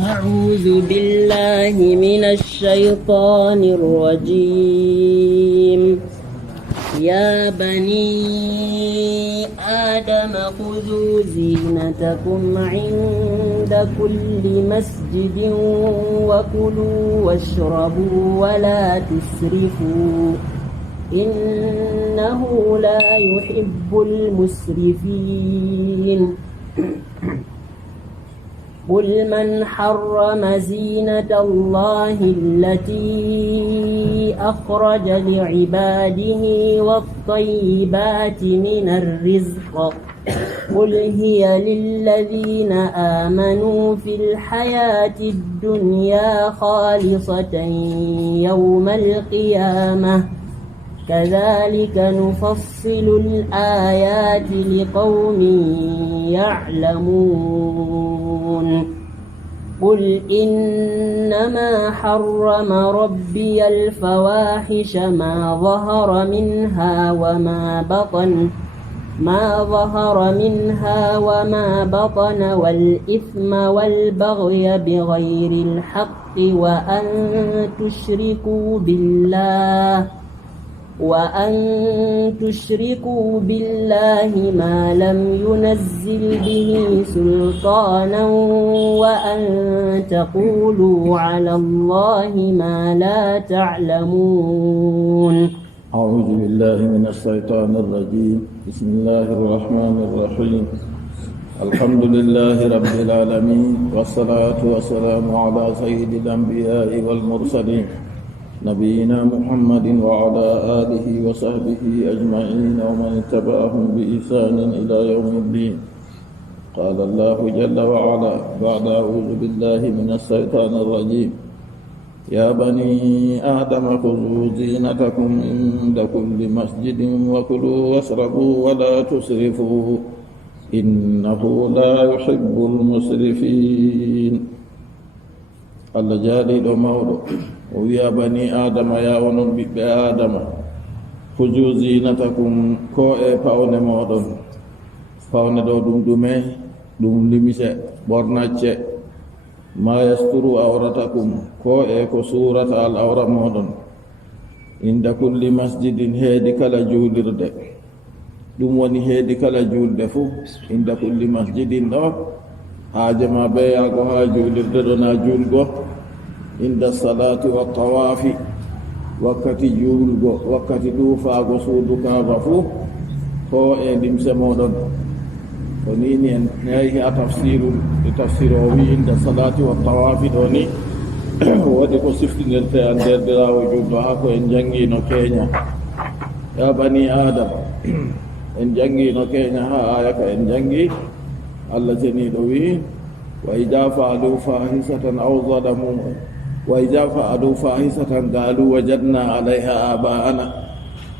أعوذ بالله من الشيطان الرجيم. يا بني آدم خذوا زينتكم عند كل مسجد وكلوا واشربوا ولا تسرفوا إنه لا يحب المسرفين. قل من حرم زينة الله التي أخرج لعباده والطيبات من الرزق قل هي للذين آمنوا في الحياة الدنيا خالصة يوم القيامة كذلك نفصل الآيات لقوم يعلمون. قل إنما حرم ربي الفواحش ما ظهر منها وما بطن والإثم والبغي بغير الحق وأن تشركوا بالله ما لم ينزل به سلطانا وأن تقولوا على الله ما لا تعلمون. أعوذ بالله من الشيطان الرجيم. بسم الله الرحمن الرحيم. الحمد لله رب العالمين والصلاة والسلام على سيد الأنبياء والمرسلين نبينا محمد وعلى آله وصحبه أجمعين ومن اتبعهم بإحسان إلى يوم الدين. قال الله جل وعلا بعد أعوذ بالله من الشيطان الرجيم. يا بني آدم خذوا زينتكم عند كل مسجد وكلوا واشربوا ولا تسرفوا إنه لا يحب المسرفين. الله جالي دو مولو ويا بني آدم يا ونون بيبي آدم خذوا زينتكم كو باون مودون باون دو دومي دوم ليميسه bornacce ما يستر عورتكم كو كو سورة العورة مودون عند كل مسجد هيدي كلا جولرده دوم وني هيدي كلا جولده فو عند كل مسجد دو حاجة ما بيا كو ها جولرده دو نا جولغو عند الصلاة والطواف وقت جولغو وقت دوفا غو سودوكا غفو كو ديم سمودون ونيني ناي تفسير عند الصلاة والطواف دوني ودي كو سفتين التي اندر دلا وجود هاكو ان جانغي نو كينيا يا بني آدم ان جانغي نو كينيا ها آية ان جانغي الله جني دوي وإذا فعلوا فاحشة أو ظلموا وإذا فعلوا فاحشة قالوا وجدنا عليها آباءنا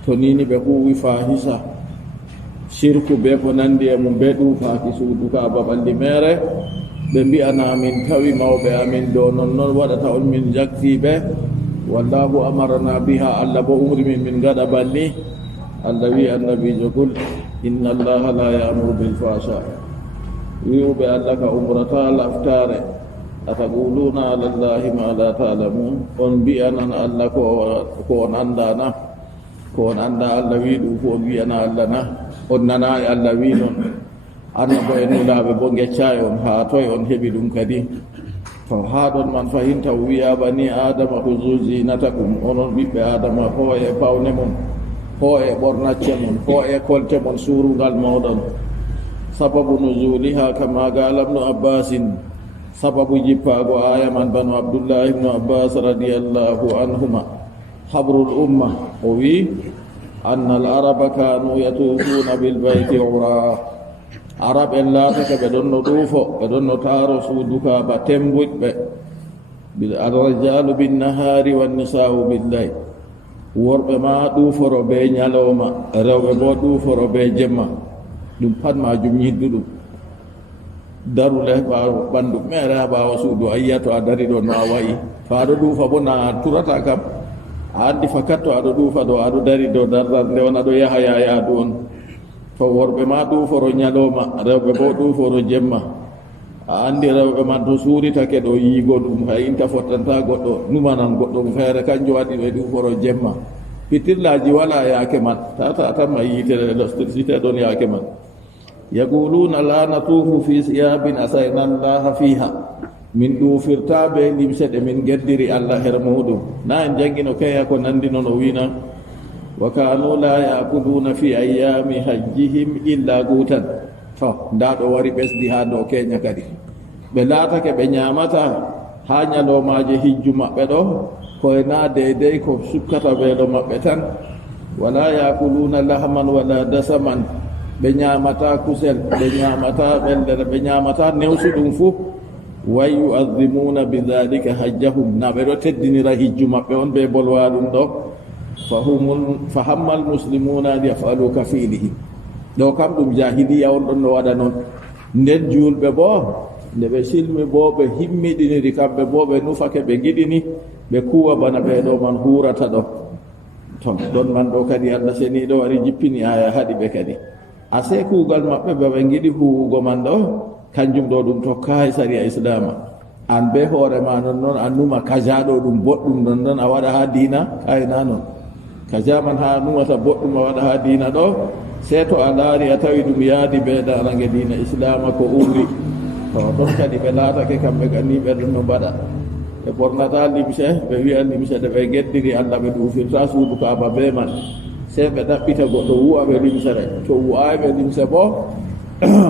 تنيني بقوة فاحشة شرك بيكو نندي من بدو فاكسو دوكا بابالي ميري بمبي أنا من كوي موبي أمين دونون ودتا من جاكتي به والله أمرنا بها ألا بأمر من غدا بالي الذي النبي يقول إن الله لا يأمر بالفحشاء ويوبي لك أمرتا الأفتار أتقولون على الله ما لا تعلمون أنبئنا ألا كون أندانا كون أندا اللويد كون بينا ألنا أننا اللويد أنا بين لا ببونج شايون هاتوي أن هبلون كدي فهذا من فهمت ويا بني آدم خذوا زينتكم أنون بيب آدم هو يباونمون هو يبورناتشمون هو يكولتمون سورو المودن سبب نزولها كما قال ابن عباس سبب جفاق آية من بنو عبد الله بن عباس رضي الله عنهما خبر الأمة وفي أن العرب كانوا يطوفون بالبيت عراة عرب إلا تكبدون طوفو بدون تارو سودكا بتمبوت الرجال بالنهار والنساء بالليل ورب ما طوفو بين يلوما روب بو طوفو بين جمع dum pat majum yidduɗum darule ɓawo ɓandu mere ɓawo suudu a yiya to a dari ɗo no a wayi to aɗo ɗuufa bo na turata kam a andi fakat to aɗo ɗuufa ɗo aɗo dari dow dardar nde on aɗo yaha yaadu on to worɓe ma ɗuuforo ñalowma rewɓe bo ɗuuforo jemma andi rewɓe man to suuritake ɗo yiigo ɗum hay inta fottanta goɗɗo numanan goɗɗo feere kanjum waɗi ɓe ɗuforo jemma pitirlaji wala yaake man tata tanma yitere électricité ɗon yaake man yaquluna la natufu fi siyabin asayna allaha fiha min ɗufirtaɓe limse ɗe min geddiri allah her muɗum na en jangino keya ko nandi noon o wina wa kanu la yakuluna fi ayami hajjihim illa gutan to nda ɗo wari ɓesdi ha dow keña kadi ɓe laatake ɓe ñamata ha ñalomaje hijju maɓɓe ɗo koye na deydey ko sukkata weelo maɓɓe tan wala yakuluna lahman wala dasaman ɓe ñamata kusel ɓe ñamata ɓellere ɓe ñamata newsu ɗum fuu wa yu'azzimuna bidhalika hajjahum na ɓe ɗo teddinira hijju maɓɓe on ɓe bolwa ɗum ɗo fa hamma almuslimuna an yafalu ka fiilihim ɗo kam ɗum jahiliya on ɗon no waɗa noon nden julɓe bo nde ɓe silmi bo ɓe himmiɗiniri kamɓe bo ɓe nufake ɓe giɗini ɓe kuwa bana ɓeɗo man hurata ɗo ton ɗon man ɗo kadi allah seniɗo wari jippini aya haɗi ɓe kadi ase kuugal maɓɓe ɓe ɓe giɗi huwugo man ɗo kanjum ɗo ɗum tokka e saria islama an be hoorema non noon an numa kaja ɗo ɗum boɗɗum non noon a waɗa ha dina kayna noon kaja man ha numata boɗɗum a waɗa ha dina ɗo se to a laari a tawi ɗum yaadi ɓe darange dina islama ko umri to ɗon kadi ɓe laatake kamɓe ganni ɓe ɗum no mbaɗa ɓe ɓornata limse ɓe wiya limse ɗe ɓe geddiri allah ɓe ɗufirta suudu kaaba be man se ɓe ɗaɓɓita goɗɗo wuwa ɓe limsere to wuwayi ɓe limse bo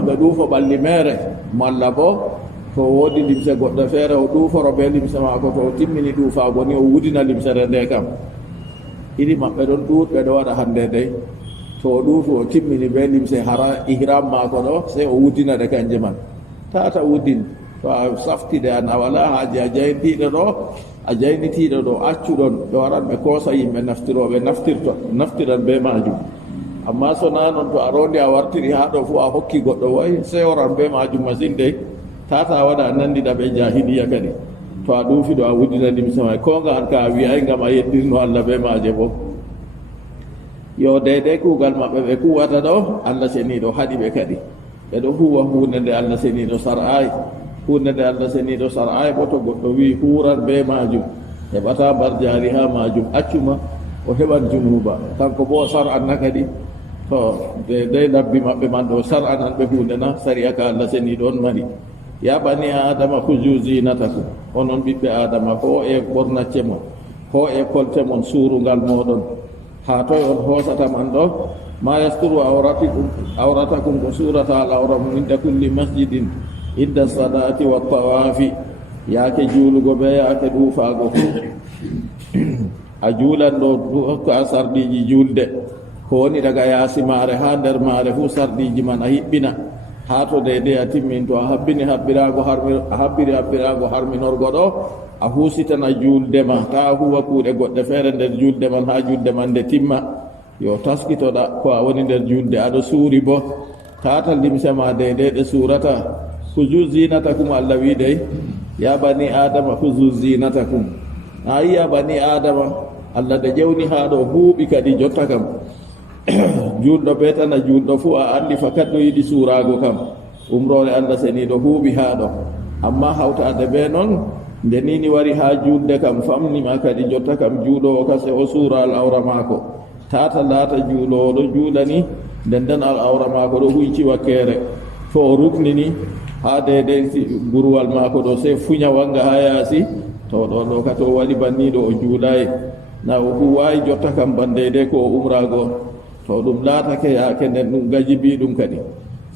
ɓe ɗuufo ɓalli mere malla bo to woodi limse goɗɗo feere o ɗuuforo ɓe limse maako to o timmini ɗuufago ni o wudina limsere nde kam iɗi maɓɓe ɗon ɗuuɗɓe ɗo waɗa hande dey to o ɗuufi o timmini ɓe limse hara ihram maako ɗo se o wudina ɗe kanje man tata wudin to a saftide an a wala haaji a jayntiɗo ɗo a jaynitiɗo ɗo accuɗon ɓe waran ɓe koosa yimɓe naftiroɓe naftiran be majum amma so na noon to a rondi a wartiri ha ɗo fu a hokki goɗɗo woy seworan be majum machine de tata waɗa a nandida ɓe jahiliya kadi to a ɗuufi ɗo a wudina limse ma ko ngaan ka a wiyay ngam a yeddirno allah be maje bo yo deydey kuugal maɓɓe ɓe kuwata ɗo allah seniɗo haɗi ɓe kadi ɓeɗo huwa hunde nde allah seniɗo sar'ay hunde nde allah seniɗo sar'ay bo to goɗɗo wi huran be majum heɓata mbar jaari ha majum accuma o heɓan junuba kanko bo sar'anna kadi to deydey labbi maɓɓe man ɗo sar'anan ɓe hunde na sariya ka allah seniɗo on mari ya bani adama huju zinatakum onon ɓiɓɓe adama ho e ɓornacce mon ho e kolte mon suurungal moɗon ha toye on hoosata man ɗo ma yasturu awratakum ko surata al awra mum inda kulli masjidin idda salati wa tawafi yaake juulugo ɓe yaake ɗuufago fu a juulan ɗo hokka a sardiji julde ko woni daga yaasi maare ha nder maare fu sardiji man a hiɓɓina ha to deydey a timmin to a habbiri habbirago harminorgo ɗo a husitana juuldema ta a huwa kuuɗe goɗɗe feere nder julde man ha julde man nde timma yo taskitoɗa ko a woni nder julde aɗa suuri bo tata limse ma deydey ɗe suurata huju zinatakum allah wi dey ya bani adama huju zinatakum a yiya bani adama allah de ƴewni ha ɗo huuɓi kadi jotta kam julɗo be tan a julɗo fu a andi fakat ɗo yiɗi suurago kam umrore allah seniɗo huuɓi ha ɗo amma hawtade be noon nde nini wari ha julde kam famnima kadi jotta kam juuɗowo kase o suura al awra maako tata laata juulowo ɗo juulani nden nden al awra maako ɗo huyci wakkere to o ruknini ha deydey burwal maako ɗo se fuña wanga ha yaasi to ɗo kati o waɗi banniɗo o juulayi na o huwayi jotta kam bandeydey ko o umrago to ɗum laatake yaake nden ɗum gajibi ɗum kadi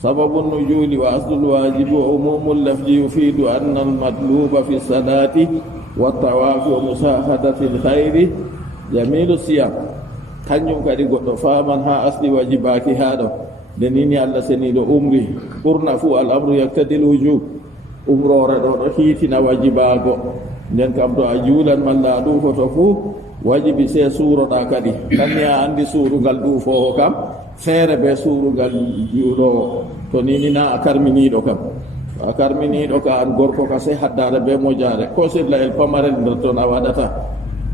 sababu nujuli wa aslul wajibi wa umumul lafji yufidu anna al matluba fi salati wa tawafi wa musahadati l khayri jamilu siyam kanjum kadi goɗɗo faman ha asli wajibaki ha ɗo nde nini allah seniɗo umri ɓurna fu al amru yaktadil wujub umrore ɗo ɗo hiitina wajibago nden kam to a juulan malla a ɗuufoto fuu wajibi se suuroɗa kadi tanni a andi suurungal ɗuufowo kam feere be suurungal juuɗowo to nini na a karminiɗo kam a karminiɗo ka an gorko ka se haddare be mojare ko silla el pamarel nder toon a waɗata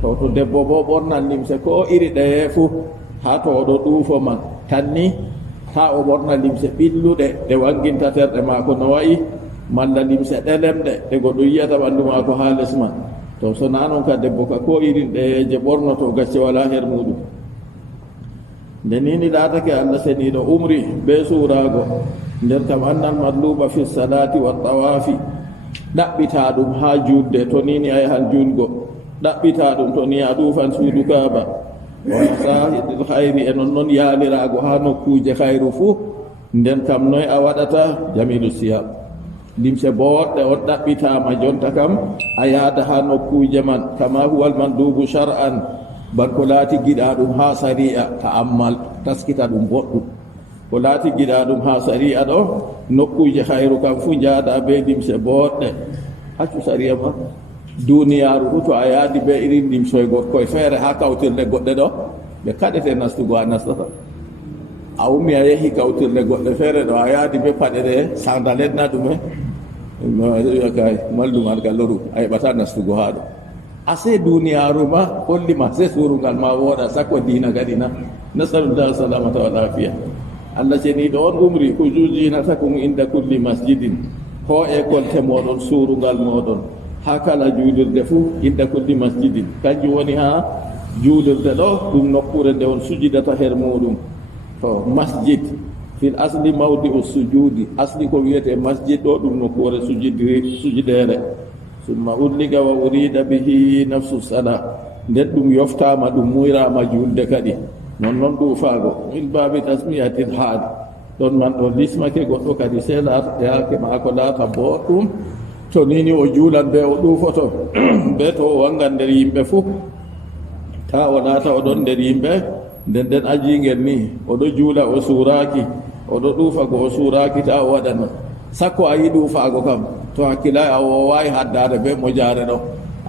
to debbo bo ɓornan limse ko iri ɗeye fu ha to oɗo ɗuufo man tanni ha o ɓorna limse ɓilluɗe ɗe wanginta terɗe maako no wayi malla limse ɗelemɗe ɗe goɗɗo yiyata ɓanndu maako haa les man. To so naa noon ka debbo ka ko irin ɗe je ɓornoto gacce wala her muɗum. nde nini laatake Allah seniiɗo umri be suuraago nder kam annal madluba fi salati wa tawafi ɗaɓɓitaa ɗum haa juulde to nini a yahan juulgo, ɗaɓɓitaa ɗum to ni a ɗuufan suudu kaaba, wa sahidil hayri e non noon yaaliraago haa nokkuuje hayru fuu. nden kam noy a waɗata jamilu siyam, limse boɗɗe on ɗaɓɓitaama jonta kam a yaada haa nokkuuje man kama huwal mandubu shar'an, banko laati giɗa ɗum haa sari'a ta ammal taskita ɗum boɗɗum. ko laati giɗa ɗum haa sari'a ɗo nokkuuje hayru kam fuu njaada be limse boɗɗe. haccu sari'a ma duniyaaru ɗu to a yaadi be irin limsoygol koye feere haa kawtirde goɗɗe ɗo ɓe kaɗete nastugo a nastata. a ummi a yehi kawtirde goɗɗe feere ɗo a yaadi be paɗe ɗe sandaletna ɗume kay mallumal ka loru a heɓata nastugo haa ɗo. ase duniyaaru ma hollima se suurungal ma wooɗa sakko diina gadina. nasalullah salamata wa lafiya. Allah ceniiɗo on umri hujujinatakum inda kulli masjidin, ho e kolte moɗon suurungal moɗon haa kala juulirde fuu. inda kulli masjidin kanjum woni haa juulirde ɗo ɗum nokkure nde on sujidata her muɗum. to masjid fil asli mawdi'u sujudi, asli ko wiyete masjid ɗo ɗum nokkure sujidere. summa ulliga wa urida bihi nafsu sala, nden ɗum yoftama ɗum muyrama julde kadi non ɗuufaago min babi tasmiyatil haal. ɗon man ɗo lismake goɗɗo kadi se yaake maako laata boɗɗum to nini o juulan be o ɗuufoto be to o wangan nder yimɓe fuu, ta o laata oɗon nder yimɓe nden ajingel ni oɗo juula o suuraki, oɗo ɗuufa go o suuraki, ta o waɗa non. sakko a yi ɗuufaago kam to hakkila a wowawi haddade be mojare ɗo,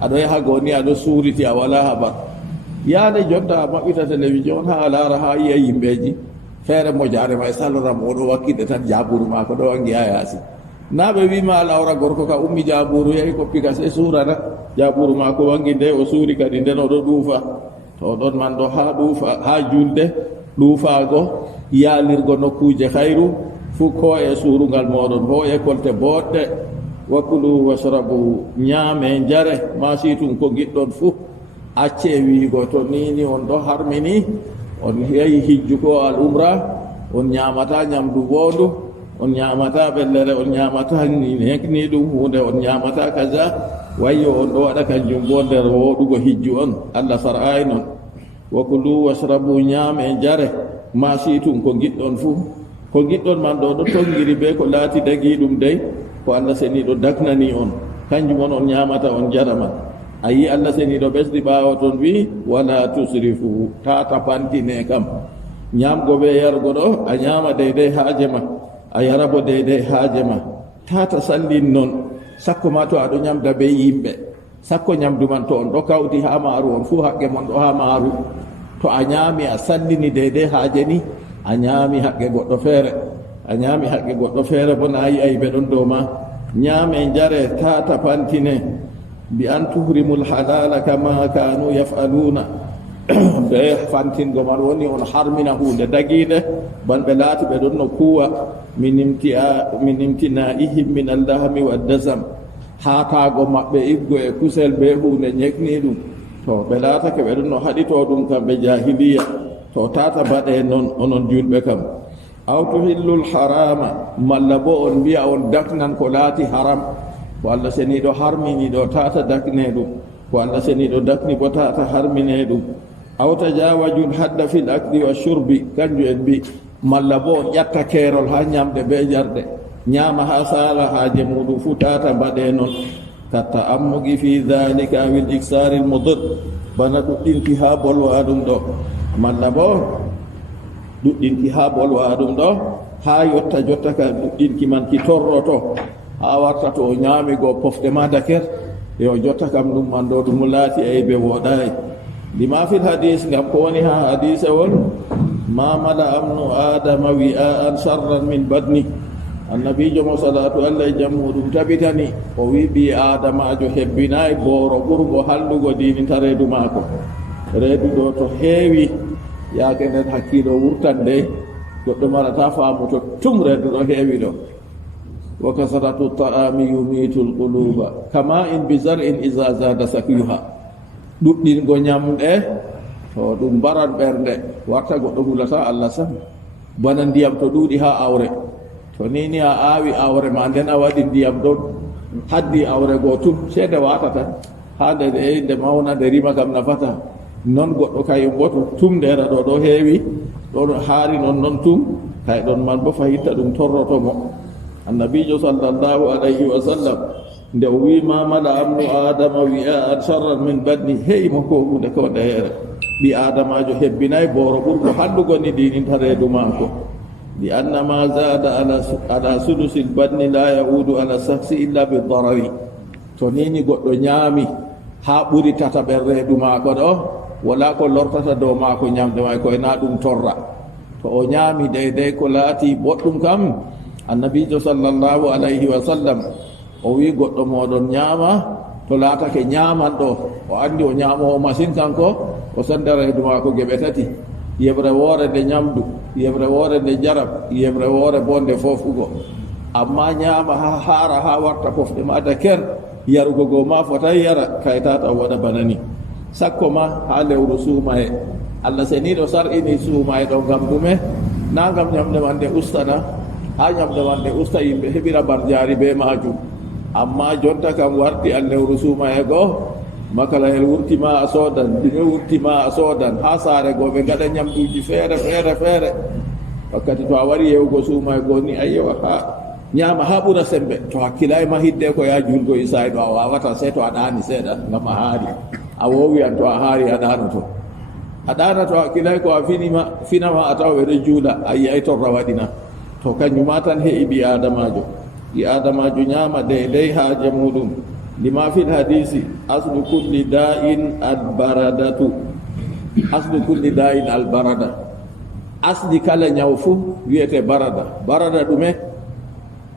aɗo yaha go ni aɗo suuriti a wala habar. yaade jonta a maɓɓita télévision ha laara ha yiya yimɓeji feere mojare ma e salorama oɗo wakkide tan jaburu mako ɗo wangi ha yaasi. na ɓe wima alawra gorko ka ummi jaburu yahi koppi ka se suurana jaburu mako wangi nde o suuri kadi nden oɗo ɗuufa. to ɗon man ɗo ha ɗuufa ha julde ɗuufaago yaalirgo nokkuje hayru fuu ko e suurungal moɗon ho e kolte boɗɗe. wakulu wasrabu, ñaame jare ma situm ko giɗɗon fuu. acce wiigo to nini on ɗo harmini on yehi hijju ko al umra, on ñamata ñamdu woondu, on ñamata ɓellere, on ñamata hekni ɗum hunde, on ñamata kaza wayyo on ɗo waɗa kanjum bo nder woɗugo hijju on. allah far'ay non. wakulu wasrabu, ñaame jare ma situm ko giɗɗon fuu. ko giɗɗon man ɗo ɗo tongiri be ko laati dagi ɗum dey ko allah seniɗo daknani on, kanjum on ñamata on jarama. a yi allah seniɗo ɓesdi ɓaawo toon wi wala tusrifu, ta tapantine kam. ñamgo ɓe yargo ɗo a ñama deydey haaje ma, a yara bo deydey haaje ma, tata sallin noon. sakko ma to aɗo ñamda be yimɓe, sakko ñamdu man to on ɗo kawti ha maaru on fuu haqqe mon ɗo ha maaru, to a ñaami a sallini deydey haaje ni a ñaami haqqe goɗɗo feere, a ñaami haqqe goɗɗo feere bo na yi ay ɓe ɗon dow ma. ñaame jare ta tapantine bi an tuhrimul halala kama kanu yaf'aluna, be fantingo man woni on harmina hunde dagiide ban ɓe laati ɓe ɗon no kuwa min imtinaihim min allahmi wa dasam, haataago maɓɓe iggo e kusel be hunde ñekni ɗum. to ɓe laatake ɓe ɗon no haɗito ɗum kamɓe jahiliya. to tata baɗe noon onon julɓe kam. aw tuhillul harama, malla bo on mbiya on daknan ko laati haram, ko allah seniɗo harmini ɗo tata dakne ɗum, ko allah seniɗo dakni bo tata harmine ɗum. aw tajawajul hadda fil akli wa shurbi, kanjum en mbi malla bo on ƴatta keerol ha ñamde be jarde, ñama ha sala haaje muɗum fu tata mbaɗe noon. katta ammugi fi dhalika awil iksaril mudir, bana ɗuɗɗinki ha bolwa ɗum ɗo, malla bo ɗuɗɗinki ha bolwa ɗum ɗo ha yotta jotta ka ɗuɗɗinki man ki torroto ha warta to o ñaami go pofde ma daker yo jotta kam ɗum man ɗo ɗum laati ay ɓe woɗayi. lima fil hadis, ngam ko woni ha hadise won ma mala amnu adama wi'an sharran min badni. annabijo mo salatu allah e jam muɗum tabitani o wi ɓi adamajo hebbinayi booro ɓurgo hallugo dinita reedu maako. reedu ɗo to heewi yaake nden hakkilo wurtan dey goɗɗo marata faamu to tum reedu ɗo heewi ɗo. wa kasratu ta'ami yumitul quluba kama in bizar'in iza zada sakiyuha. Ɗuɗɗingo ñamɗe to ɗum mbaran ɓernde warta goɗɗo hulata Allah sam bana ndiyam to ɗuuɗi ha awre to ni a aawi awre ma nden a waɗi ndiyam ɗon haddi awre goo tum seede watata ha nde mawna nde rima kam nafata non goɗɗo kayum bo to tum ndera ɗo heewi ɗon haari non tum kay ɗon man bo fayitta ɗum torrotomo. Annabijo sallallahu alayhi wa sallam nde o wi ma mala amnu adama wi'a sharran min badni hey mo ko hunde ko ndeere ɓi adamajo hebbinayi booro ɓurko hallugo ni ɗininta reedu maako li anna ma zada ala sudusil badni la yaudu ala saksi illa bi darari. To nini goɗɗo ñaami ha ɓuri tata ɓer reedu maako ɗo wala ko lortata dow maako ñamde may koye na ɗum torra. To o ñaami deydey ko laati boɗɗum kam annabijo sallallahu alayhi wa sallam o wi goɗɗo moɗon ñaama to laatake ñaaman ɗo o andi o ñaamowo machine kanko o senda reedu maako geɓe tati yeɓre woore nde ñamdu yeɓre woore nde jaram yeɓre woore bo nde fofugo. Amma ñaama ha haara ha warta pofɗe ma ker yarugo goo ma fotai yara kaytata o waɗa banani sakko ma ha lewru suumaye. Allah seniɗo sar'ini suumaye ɗo ngam ɗume na ngam ñamde man nde ustana ha ñamde man nde usta yimɓe heɓira barjari be majum. Amma jonta kam warti an lewru suumaye goo makalayel wurtima a soodan ɗume wurtima a soodan ha saare goo ɓe gaɗa ñamduji feere wakkati to a wari yewgo suumaye goo ni a yewa ha ñaama ha ɓura sembe to hakkilay ma hidde ko ya julgo isayi ɗo a wawata sey to a ɗaani seeɗa ngam a haari a wowi an to a haari a ɗana to hakkilay ko a finama a tawa ɓeɗo juula a yiyay torra waɗina to kañuma tan heɓi ɓi adamajo ñaama deydey haaje muɗum. Lima fil hadisi aslu kulli da'in albaradatu, aslu kulli da'in albarada, asli kala ñaw fu wiyete barada ɗume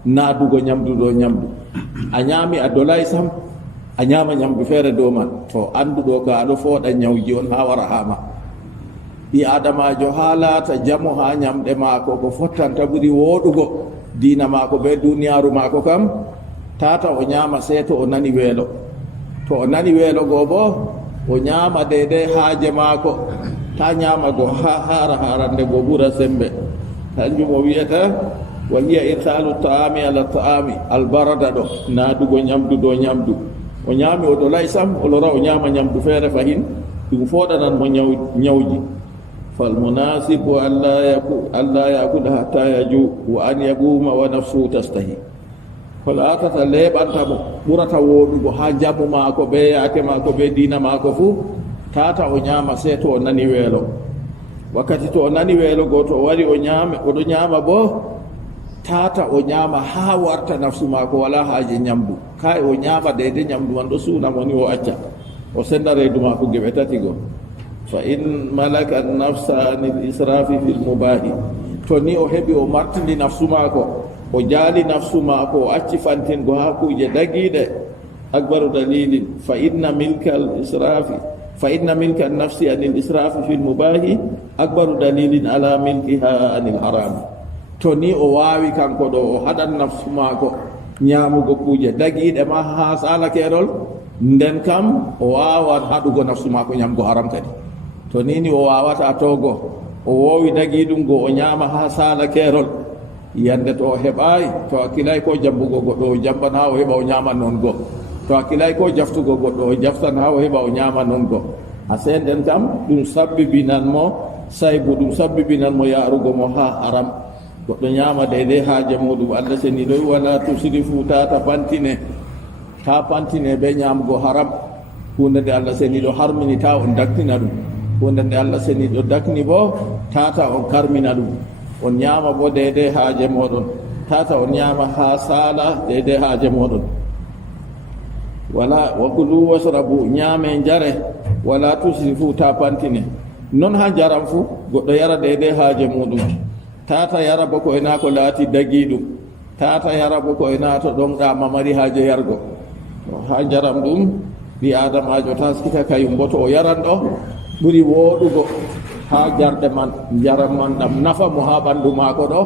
naadugo ñamdu ɗo ñamdu a ñaami a dolay sam a ñaama ñamdu feere dow man to annduɗo ka aɗo fooɗa ñawji on ha wara hama. ɓi adamajo ha laata jamo ha ñamɗe maako ko fottanta ɓuri wooɗugo diina maako be duniyaru maako kam tata o ñaama seeto o nani weelo. To o nani weelo goo bo o ñaama deydey haaje maako ta ñaama go harande go ɓura sembe. Kanjum o wiyata wa hiya irsalu ta'ami ala ta'ami albarada ɗo naadugo ñamdu dow ñamdu. O ñaami o dolay sam o lora o ñaama ñamdu feere fahin ɗum fooɗanan mo ñawji. falmunasibu alla yakula hatta yaju wa an yaguma wa nafsuhu tastahi. ko laatata leeɓantamo ɓurata wooɗugo ha jamu maako be yaake maako be diina maako fuu tata o ñaama see to o nani weelo. wakkati to o nani weelo goo to o wari oɗo ñaama bo tata o ñaama ha warta nafsu maako wala haaje ñamdu kay o ñaama deyde ñamdu man ɗo suunamo ni o acca o senda reedu maako geɓe tati go. fa in malaka nafsa anil israfi fil mubahi, to ni o heɓi o martindi nafsu maako o jaali nafsu maako o acci fantingo ha kuuje dagiiɗe akbaru dalilin fa inna milka nafsi anil israfi fil mubahi akbaru dalilin ala milkiha anil harami. to ni o waawi kanko ɗo o haɗan nafsu maako ñaamugo kuuje dagiiɗe ma ha saalakerol nden kam o waawan haɗugo nafsu maako ñamgo haram kadi. to nini o wawata togo o wowi dagiɗum go o ñaama ha sala kerol yande to o heɓayi to hakkilay ko jambugo goɗɗo o jamban ha o heɓa o ñaman noon go to hakkilay ko jaftugo goɗɗo o jaftan ha o heɓa o ñaman noon go a senden kam ɗum sabbibinanmo saybu ɗum sabbibinanmo yarugo mo ha haram goɗɗo ñaama deydey haaje muɗum. Allah seni ɗoy wala tusrifu ta pantine be ñamgo haram hunde nde Allah seni ɗo harmini ta on daktina ɗum hunde nde Allah seni ɗo dakni bo tata on karmina ɗum on ñaama bo deydey haaje moɗon tata on ñaama ha sala deydey haaje moɗon. wala wa kulu wasrabu ñaame jare wala tusrifu ta pantine non ha jaram fu goɗɗo yara deydey haaje muɗum tata yara bo ko e na ko laati dagiɗum tata yara bo ko e na to ɗon ɗama mari haaje yargo ha jaram ɗum ɓi adamajo taskita kayum bo to o yaran ɗo ɓuri wooɗugo ha jarde man jaram man ɗam nafa mo ha ɓandu maako ɗo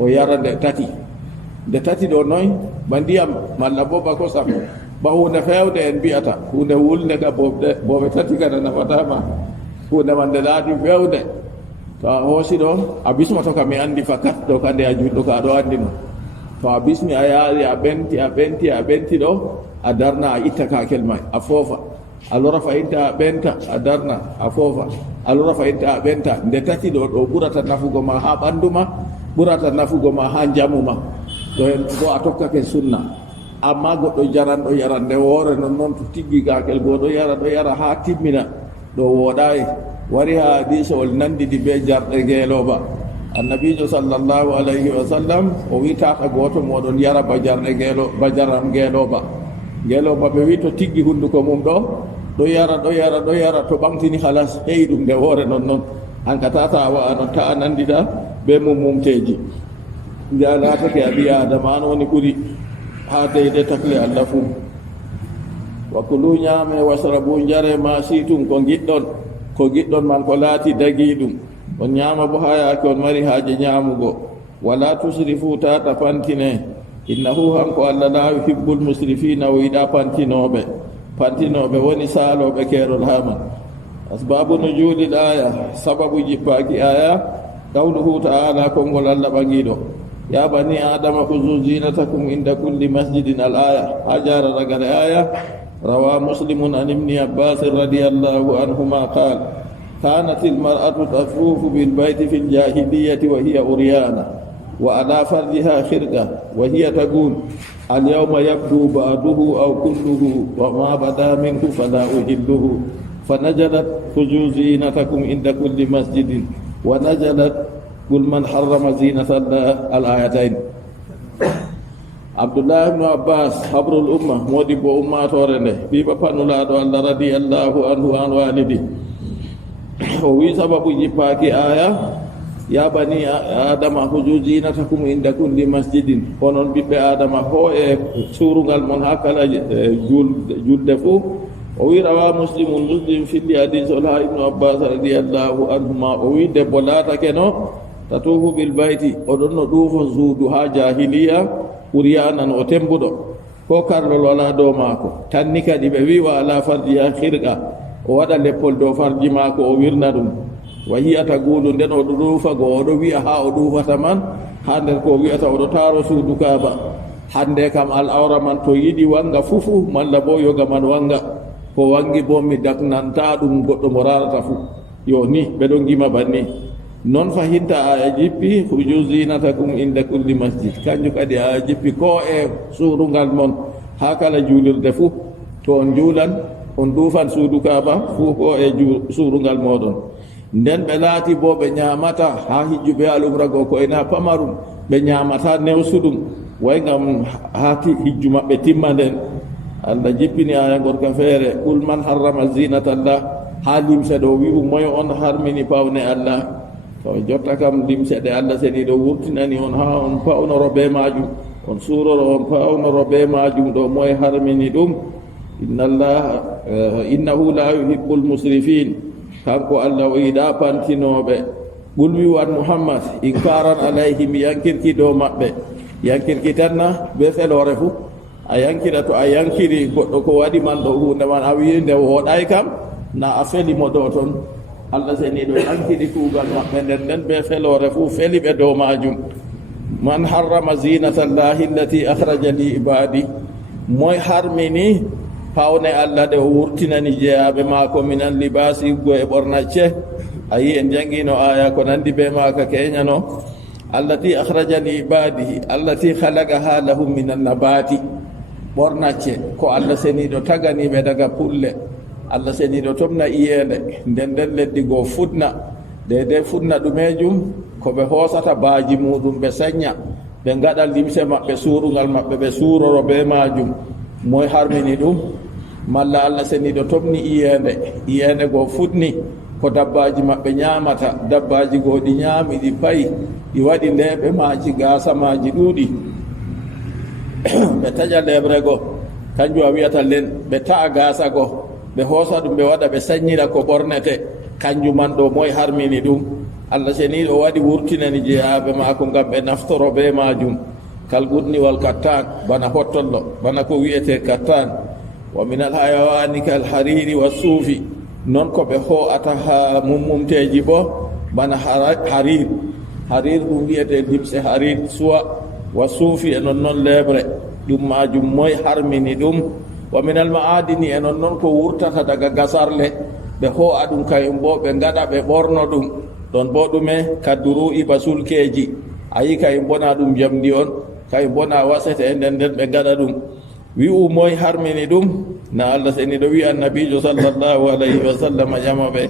o yara nde tati nde tati ɗo noy ba ndiyam malla bo ba kosam ba hunde fewde en mbiyata hunde wulde ga boɓe tati kada nafatama hunde man nde laaɗi fewde to a hoosi ɗo a bismoto ka mi andi fakat ɗo kande a juɗɗo ka aɗo andi no to a bismi a yaari a ɓenti ɗo a darna a itta kakel may a foofa alora fayinta a ɓenta a darna a foofa alora fayinta a ɓenta nde tati ɗo ɗo ɓurata nafugo ma ha ɓandu ma ɓurata nafugo ma ha jamu ma ɗo hen bo a tokkake sunna amma goɗɗo jaranɗo yara nde woore noon to tiggi kakel go ɗo yara ha timmina ɗo wooɗayi wari ha hadisewol nandidi be jarɗe ngeeloba annabijo sallllahu alayhi wa sallam o wi tata goto moɗon yara ba jaram ngeeloba ɓe wi to tiggi hunduko mum ɗo yara to ɓamtini halas heyi ɗum nde woore noon hanka tata a wa'a noon ta a nandida be mumteji nde a latake a ɓi adama an woni ɓuuri ha deyde takle allah fuu wa kulu ñaame wasrabu jare ma situm ko giɗɗon man ko laati dagi ɗum on ñaama bo ha yaake on mari haaje ñaamugo wala tusrifu tata pantine innahu hanko allah la yuhibbul musrifina o yiɗa pantinoɓe woni saaloɓe keerol haman asbabu nujulil aya sababu jippaki aya qawluhu ta'ala kongol allah ɓagiɗo ya bani adama huzu zinatakum inda kulli masjidin al aya ha jara ragale aya rawa muslimun an ibni abbas radiyallahu anhuma qala كانت المرأة تطوف بالبيت في الجاهلية وهي عريانة وعلى فرجها خرقة وهي تقول اليوم يبدو بعضه أو كله وما بدا منه فلا أهله فنزلت خذوا زينتكم عند كل مسجد ونزلت قل من حرم زينة الله الآيتين. عبد الله بن عباس حبر الأمة مودب أمة تورنه بيبا فنولاد الله رضي الله عنه عن والده o wi sababu jippaki aya ya bani adama huju zinatakum inda kulli masjidin onon ɓiɓɓe adama ho e surugal mon ha kala julde fuu o wi rawa muslim filli hadis ol ha ibnu abbas radiallahu anhuma o wi debbo laatake no tatufu bil bayti oɗon no ɗuufo suudu ha jahiliya ɓuriyanan o tembuɗo ko karlol wala dow maako tanni kadi ɓe wi wa ala farjiha hirqa o waɗa leppol dow farji maako o wirna ɗum wa hiyata guulu nden oɗo ɗuufa go oɗo wiya ha o ɗuufata man ha nder ko wiyata oɗo taaro suudu kaaba hande kam al awra man to yiɗi wanga fufu malla bo yoga man wanga ko wangi bo mi daknanta ɗum goɗɗo mo rarata fu yo ni ɓeɗo gima banni noon fahinta aya jippi huju zinatakum inda kulli masjid kanjum kadi aya jippi ko e suurungal mon ha kala juulirde fu to on juulan on duufan suudu kaaba fuu ko e suurungal moɗon nden ɓe laati bo ɓe ñaamata ha hijjuɓe alumrago ko ena pamarum ɓe ñaamata newsuɗum way ngam ha hijju maɓɓe timma nden allah jippini aya gorka feere qul man harrama zinatallah ha limse ɗo wi'u moyo on harmini pawne allah to jotta kam limse ɗe allah seni ɗo wurtinani on ha on pawnoro be majum on suuroro on pawnoro be majum ɗo moye harmini ɗum innahu la yuhibbul musrifin kanko allah o yiɗa pantinoɓe ɓul wiwan muhammad inkaran alayhim yankirki dow maɓɓe yankirki tanna be felore fu a yankira to a yankiri goɗɗo ko waɗi man ɗo hunde man a wi nde woɗay kam na a felimo ɗo toon allah seni ɗo yankiri kuugal maɓɓe nden be felore fu feli ɓe dow majum man harrama zinata llahi allati akhraja li ibadi moy harmini pawne allah ɗe o wurtinani jeyaɓe maako minan libasi go e ɓornacce ayi en jangino aya ko nandi be maaka keñano allati akhraja li ibadihi allati khalaqaha lahum minan nabati ɓornacce ko allah seniɗo taganiɓe daga pulle allah seniɗo tomna iyende nden leddi go futna de futna ɗumejum ko ɓe hoosata baaji muɗum ɓe saña ɓe gaɗa limse maɓɓe suurungal maɓɓe ɓe suuroro be majum moy harmini ɗum malla allah seniɗo tomni iyende go futni ko dabbaji maɓɓe ñamata dabbaji go ɗi ñaami ɗi payi ɗi waɗi ndeɓe maji gasa maji ɗuuɗi ɓe taƴa lebre go kanjum a wiyata len ɓe ta'a gasa go ɓe hoosa ɗum ɓe waɗa ɓe sañira ko ɓornete kanjum man ɗo moye harmini ɗum allah seniɗo waɗi wurtinani jeyaɓe maako ngam ɓe naftoro be majum kalgudni wal kattan bana hottollo bana ko wiyete kattan wa min al hayawani kal hariri was sufi non ko be ho ata ha mumteji bo bana harir ɗum wiyete limse harir suwa wa suufi e non lebre ɗum majum moy harmini ɗum wa min al maadini e non ko wurtata daga gasarle ɓe ho'a ɗum kayum bo ɓe gaɗa ɓe ɓorno ɗum ɗon bo ɗume kadduru iba sulkeji ayi kayum bona ɗum jamdi on kayum bona wasete e nden ɓe gaɗa ɗum wi'u moy harmini ɗum na Allah seni ɗo wi annabijo sallllahu alayhi wa sallam ƴamaɓe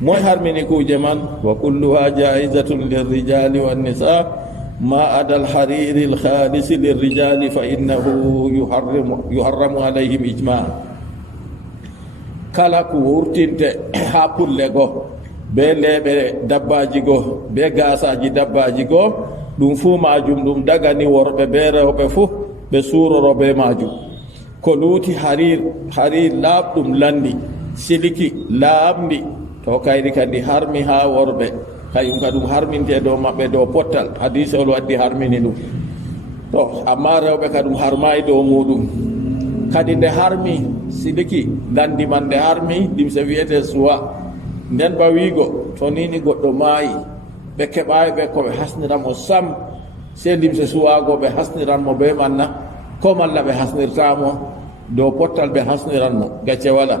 moy harmini kuje man wa kulluha jaizatun lirrijali wannisa ma ada alhariri alkhalisi lirrijali fa innahu yuharramu alayhim ijma kala ko wurtinte ha pulle go be leɓe dabbaji go be gasaji dabbaji go ɗum fuu majum ɗum dagani worɓe be rewɓe fuu ɓe suuroro be majum ko luuti harir laaɓɗum landi siliki laaɓndi to kayri kadi harmi ha worɓe kayum ka ɗum harminte dow maɓɓe dow pottal hadise ol waddi harmini ɗum to amma rewɓe ka ɗum harmayi dow muɗum kadi nde harmi siliki landi man nde harmi limse wiyete suwa nden ba wiigo to nini goɗɗo maayi ɓe keɓayi ɓe koɓe hasniranmo sam se limse suwago ɓe hasniranmo be manna ko malla ɓe hasnirtamo dow pottal ɓe hasniranmo gacce wala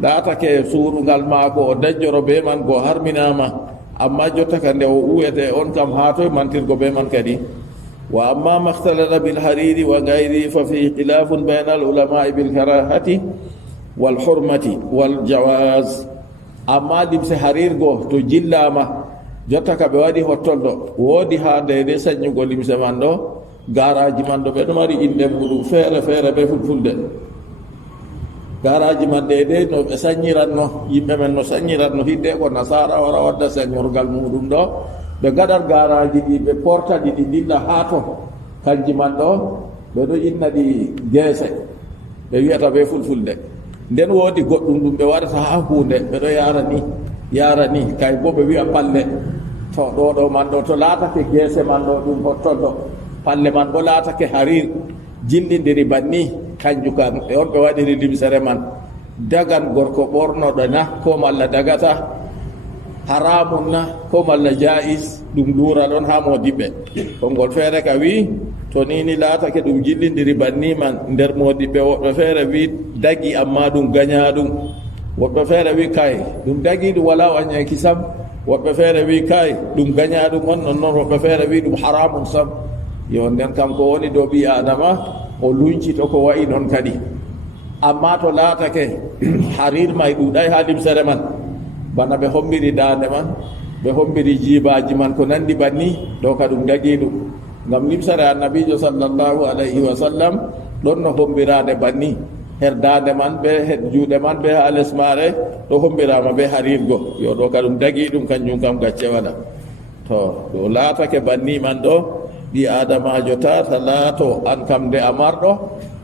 laatake suurungal maako o dajjoro be man go harminama amma jotta ka nde o uwete on kam ha toye mantirgo be man kadi wa amma makhtalata bilhariri wa gayri fa fi khilafun bayna al ulamai bilkarahati walhurmati waljawaz amma limse harir go to jillama jotta ka ɓe waɗi hottolɗo woodi ha deyde saññugo limse man ɗo garaji man ɗo ɓe ɗo mari inde muɗum feere feere ɓe fulfulde garaji man de no ɓe saññiranno yimɓe men no saññiranno hidde ko nasara wara wadda saññorgal muɗum ɗo ɓe gaɗat garaji ɗi ɓe porta ɗi ɗi dilla ha to kanji man ɗo ɓe ɗo inna ɗi geese ɓe wiyata ɓe fulfulde nden woodi goɗɗum ɗum ɓe waɗata ha hunde ɓe ɗo yara ni kay bo ɓe wiya palle to ɗo man ɗo to laatake geese man ɗo ɗum hottoɗo palle man bo laatake harir jillidiri banni kanju kam e on ɓe waɗiri limsere man dagan gorko ɓornoɗo na ko malla dagata haramun na ko malla jais ɗum duura ɗon ha modiɓɓe konngol feere ka wi to nini laatake ɗum jillidiri banni man nder modiɓɓe woɓɓe feere wi dagi amma ɗum gaña ɗum woɓɓe feere wi kay ɗum dagi ɗum wala wañeki sam woɓɓe feere wi kay ɗum gaña ɗum on non noon woɓɓe feere wi ɗum haramun sam yo nden kam ko woni dow ɓi adama o luñcito ko wayi noon kadi amma to laatake harir may ɗuuɗay ha limsere man bana ɓe hombiri dande man ɓe hombiri jibaji man ko nandi banni ɗo ka ɗum dagi ɗum ngam limsere annabijo sallllahu alayhi wa sallam ɗon no hombirade banni her dande man ɓe her juuɗe man ɓe ha les mare ɗo hombirama ɓe harirgo yo ɗo ka ɗum dagi ɗum kanjum kam gacce waɗa to ɗo laatake banni man ɗo ɓi adamajo tata laato an kam nde a marɗo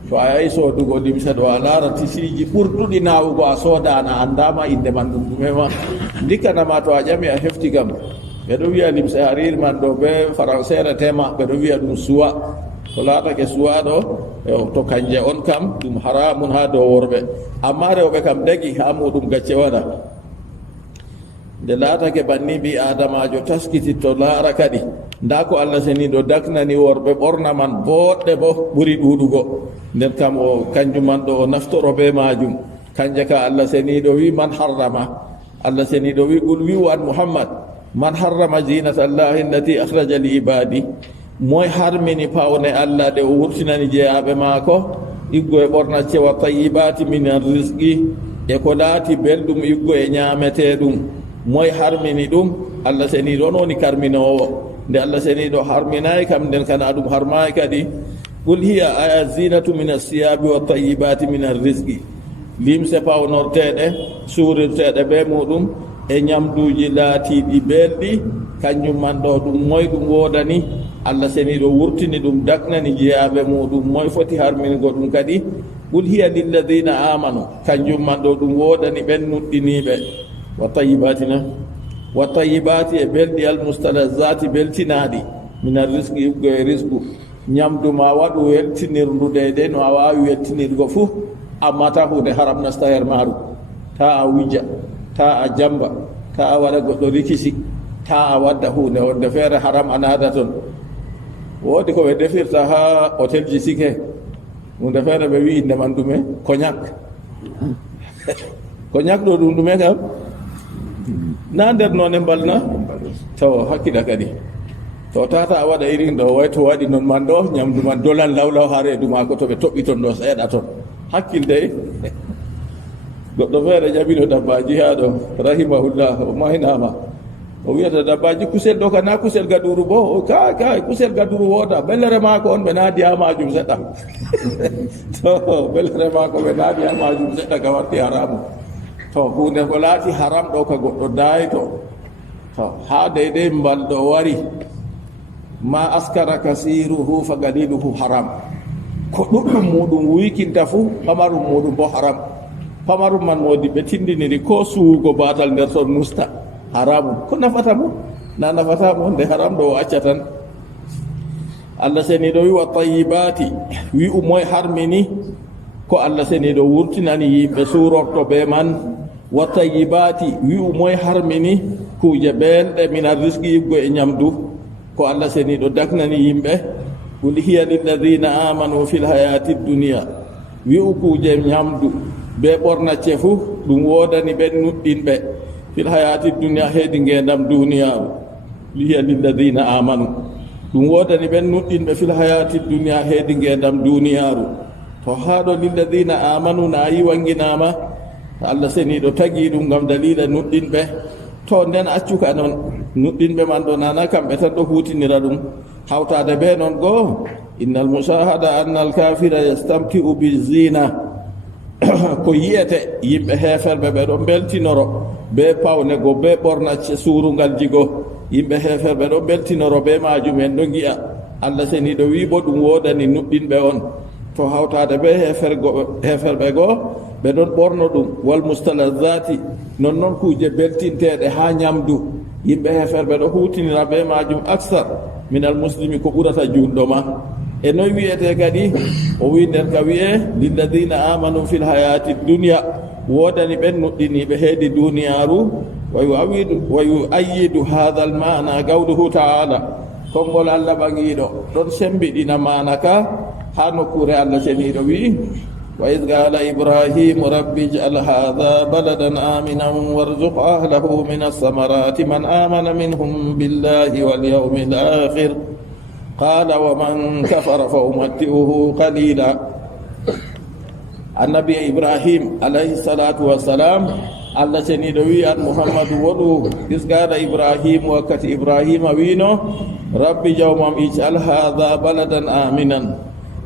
to a yahi sodugo limse ɗo a laara tisiji ɓurduɗi nawugo a sodana andama inde man ɗum ɗumema dikkanama to a ƴami a hefti kam ɓeɗo wiya limse harir man ɗo ɓe françaire tema ɓeɗo wiya ɗum suwa to laatake suwa ɗo to kanje on kam ɗum haramun ha dow worɓe amma rewɓe kam dagi ha muɗum gacce waɗa nde laatake banni ɓi adamajo taskititto laara kadi nda ko Allah seniɗo daknani worɓe ɓorna man boɗɗe bo ɓuri ɗuɗugo nden kam o kanjum man ɗo o naftoro be majum kanje ka Allah seniɗo wi man harrama Allah seniɗo wi qul wi'u an muhammad man harrama zinata allahi allati akhraja li ibadi moy harmini pawne Allah de o wurtinani jeyaɓe maako iggo e ɓorna cewa tayyibati min arrizqi e ko laati belɗum iggo e ñamete ɗum moy harmini ɗum Allah seniɗo on woni karminowo nde Allah seniɗo harminayi kam nden kana ɗum harmayi kadi qul hiya aya zinatu min alsiyabi wa tayyibati min arrizqi limse pawnorteɗe suurirteɗe be muɗum e ñamduji laatiɗi belɗi kanjum man ɗo ɗum moy ɗum wodani Allah seniɗo wurtini ɗum daknani jeyaɓe muɗum moy foti harminigo ɗum kadi qul hiya lilladina amanu kanjum man ɗo ɗum wodani ɓen nuɗɗiniɓe wa tayyibatina wa tayyibati e belɗi almustalazati beltinaɗi min arrisqi yuggo e risqu ñamdu ma waɗu weltinirdude de no a wawi weltinirgo fuu amma ta hunde haram nasta her maaru, ta a wija, ta a jamba, ta a waɗa goɗɗo rikisi, ta a wadda hunde wonde feere haram a naada toon. Woodi ko ɓe defirta ha hôtel ji sike, hunde feere ɓe wi inde man ɗume cognac. Cognac ɗo ɗum ɗume kam na nder none mbalna to hakkila kadi to tata a waɗa irin ɗo way to waɗi noon man ɗo ñamdu man dolan lawlaw ha reedu ma ko to ɓe toɓɓi ton ɗo seeɗa toon hakkilde. Goɗɗo feere ƴamino dabbaji ha ɗo rahimahullah, o mahinama, o wiyata dabbaji kusel ɗo ka na kusel gaduru bo, ka kusel gaduru wooda, ɓellere mako on ɓe naadi ha majum seɗɗa. To ɓellere mako ɓe naadi ha majum seɗɗa ka warti haramu. To hunde ko laati haram ɗo ka goɗɗo dayto, to ha deydey mbalɗo wari ma askara kasiruhu fa galiluhu haram, ko ɗuɗɗum muɗum wuykinta fuu pamarum muɗum bo haram. Pamarum man modi ɓe tindiniri ko suugo batal nder ton musta haramu, ko nafata mo na nafata mo, nde haram ɗo o acca tan. Allah seniɗo wi wa tayyibati, wi umoye harmini ko Allah seniɗo wurtinani yimɓe surorto be man. Wa tayyibati, wi umoye harmini kuje belɗe mina riski yiggo e ñamdu ko Allah seniɗo daknani yimɓe. Qul hiya lilladina amanu fil hayati dunia, wi u kuje ñamdu be ɓornacce fuu ɗum wodani ɓen nuɗɗinɓe fil hayati dunia heedi ngendam duniyaru. Hiya lilladina amanu, ɗum wodani ɓen nuɗɗinɓe fil hayati dunia heedi ngendam duniyaru. To haɗo lilladina amanu na yi wanginama, Allah seniɗo tagi ɗum gam dalila nuɗɗinɓe. To nden accuka noon nuɗɗinɓe man ɗo nana kamɓe tan ɗo hutinira ɗum hawtade be noon goo. Innal musahada anna al kafira yastamti'u bizina, ko yiyete yimɓe heferɓe ɓe ɗo beltinoro be pawne go be ɓornacce surungal jigo, yimɓe heferɓe ɗo beltinoro be majum en ɗo gi'a. Allah seniɗo wi bo ɗum wodani nuɗɗinɓe on, to hawtade be heferɓe goo ɓe ɗon ɓorno ɗum. Wal mustalazati, nonnoon kuje beltinteɗe ha ñamdu, yimɓe heferɓe ɗo hutinira be majum aksar minal muslimi, ko ɓurata junɗo ma. E noy wiyete kadi, o wi nder ka wiye lilladina amanu fil hayati dunia, wodani ɓen nuɗɗiniɓe heedi duniyaru. Wa yu'ayyidu hadha al ma'na qawluhu ta'ala, konngol Allah ɓaŋiɗo ɗon sembiɗina mana ka ha nokkure Allah ceniɗo wi wa id qala ibrahimu rabbi ij'al hadha baladan aminan warzuq ahlahu min as-samarati man amana minhum billahi wal yawmil akhir qala wa man kafara fa umatti'uhu qalila. Annabi Ibrahim alayhi salatu wassalam, Allah ceniɗo wi an Muhammadu woɗu isgaɗa Ibrahim wakkati Ibrahima wino rabbi jawmam ij'al hadha baladan aminan,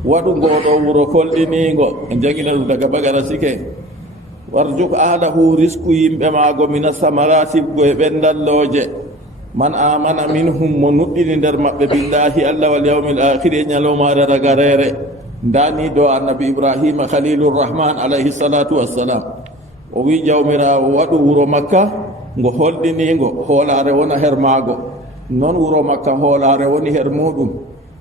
waɗu ngoɗo wuro kolɗinigo, en jagina ɗum daga bagara sike. Warjuk ahlahu, risku yimɓe maago mina samarati go e ɓendalloje, man amana minhum, mo nuɗɗini nder maɓɓe billahi Allah wal yawmil akhir, e ñalowmare ragarere. Ndani do annabi Ibrahima khalilur rahman alayhi salatu wassalam, o wi jawmirawo waɗu wuro makka ngo holɗinigo, hoolare wona her maago. Non wuro makka hoolare woni her muɗum.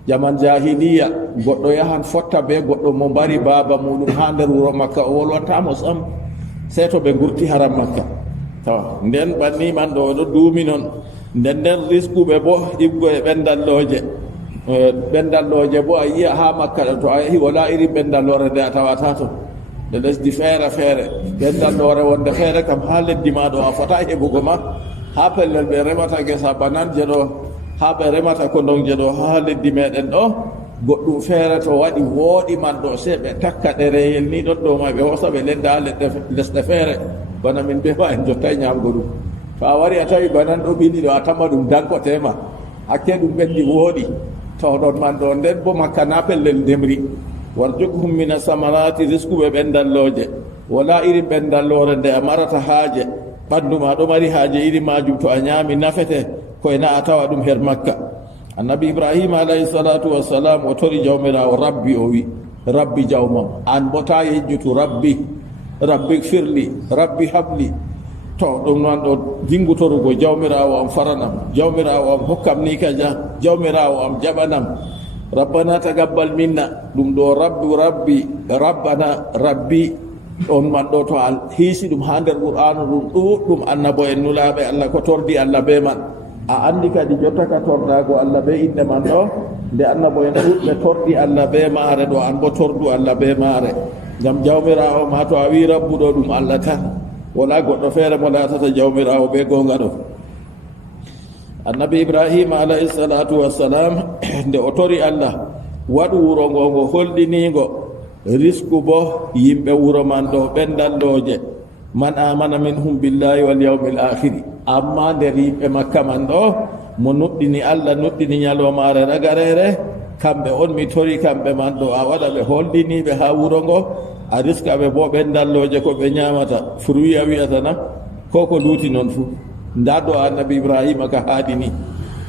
Jaman jahiliya goɗɗo yahan fotta be goɗɗo mo mbari baba muɗum ha nder wuro makka, o wolwatamo sam sey to ɓe gurti haram makka. To nden ɓanni man ɗo ɗo duumi noon. Nden riskuɓe bo ɗiggo e ɓendalloje bo a yiya ha makka ɗo, to a yahi wala iri ɓendallore nde a tawata to nde lesdi feere feere. Ɓendallore wonde feere kam ha leddi ma ɗo a fota heɓugo ma, ha pellel ɓe remata gesa bananje ɗo, ha ɓe remata kondonje ɗo ha leddi meɗen ɗo, goɗɗum feere to waɗi wooɗi man ɗo se ɓe takka ɗereyel ni ɗon ɗo ma ɓe hosa ɓe lenda ha lesɗe feere, bana min ɓewa en jotta ñamgo ɗum. To a wari a tawi banan ɗo ɓili ɗo, a tama ɗum dankotema hakke ɗum ɓendi wooɗi. To ɗon man ɗo nden bo makka na pellel ndemri. Warjukhum mina samarati, riskuɓe ɓendalloje, wala irin ɓendallore nde a marata haaje, ɓandu ma ɗo mari haaje iri majum, to a ñaami nafete koye na a tawa ɗum her makka. Annabi Ibrahima alayhi salatu wassalam o tori jawmirawo rabbi, o wi rabbi jawmam, an bo ta yejjutu rabbi, rabbi firli, rabbi habli. To ɗum noon ɗo dingutorugo jawmirawo am faranam, jawmirawo am hokkam ni kaja, jawmirawo am jaɓanam. rabbana taqabbal minna ɗum ɗo rabbi rabbana rabbi on man ɗo to al hiisi ɗum ha nder qur'anu ɗum ɗuɗɗum annabo en nulaɓe Allah ko tordi Allah be man a andi kadi jotta ka tordago Allah be inde man ɗo nde annabo en ɗuɗɓe tordi Allah be maare ɗo an bo tordu Allah be maare ngam jawmirawo ma to a wi rabbuɗo ɗum Allah tan wala goɗɗo feere mo latata jawmirawo be gonga ɗo. Annabi Ibrahima alayhi salatu wassalam nde o tori Allah waɗu wuro ngo ngo hollinigo risku bo yimɓe wuro man ɗo ɓendalloje man amana minhum billahi wal yawmil akhiri, amma nder yimɓe makka man ɗo mo nuɗɗini Allah nuɗɗini ñalomare ragarere kamɓe on mi tori kamɓe man ɗo a waɗa ɓe holliniɓe ha wuro ngo a riska ɓe bo ɓendalloje ko ɓe ñamata fruit a wiyata na ko ko luuti noon fuu nda ɗo annabi Ibrahima ka haadi ni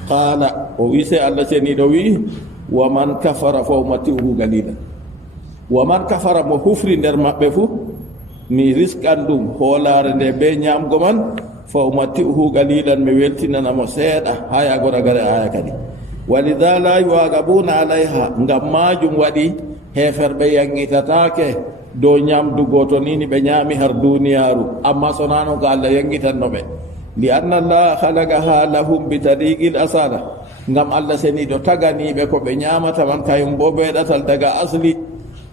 qala o wi se Allah ceniɗo wi wa man kafara fa umati'uhu galilan, wa man kafara mo hufri nder maɓɓe fuu mi riskan ɗum hoolare nde be ñamgo man fa umati'uhu galilan mi weltinanamo seeɗa ha yago ragare aya kadi walidha la yuagabuna alayha, ngam majum waɗi heferɓe yangitatake dow ñamdu goto nini ɓe ñaami har duniyaru, amma sonano ko Allah yangitannoɓe li anna Allah halagaha lahum bi tariqil asala, ngam Allah seniɗo taganiɓe ko ɓe ñamata man kayum bo ɓeɗatal daga asli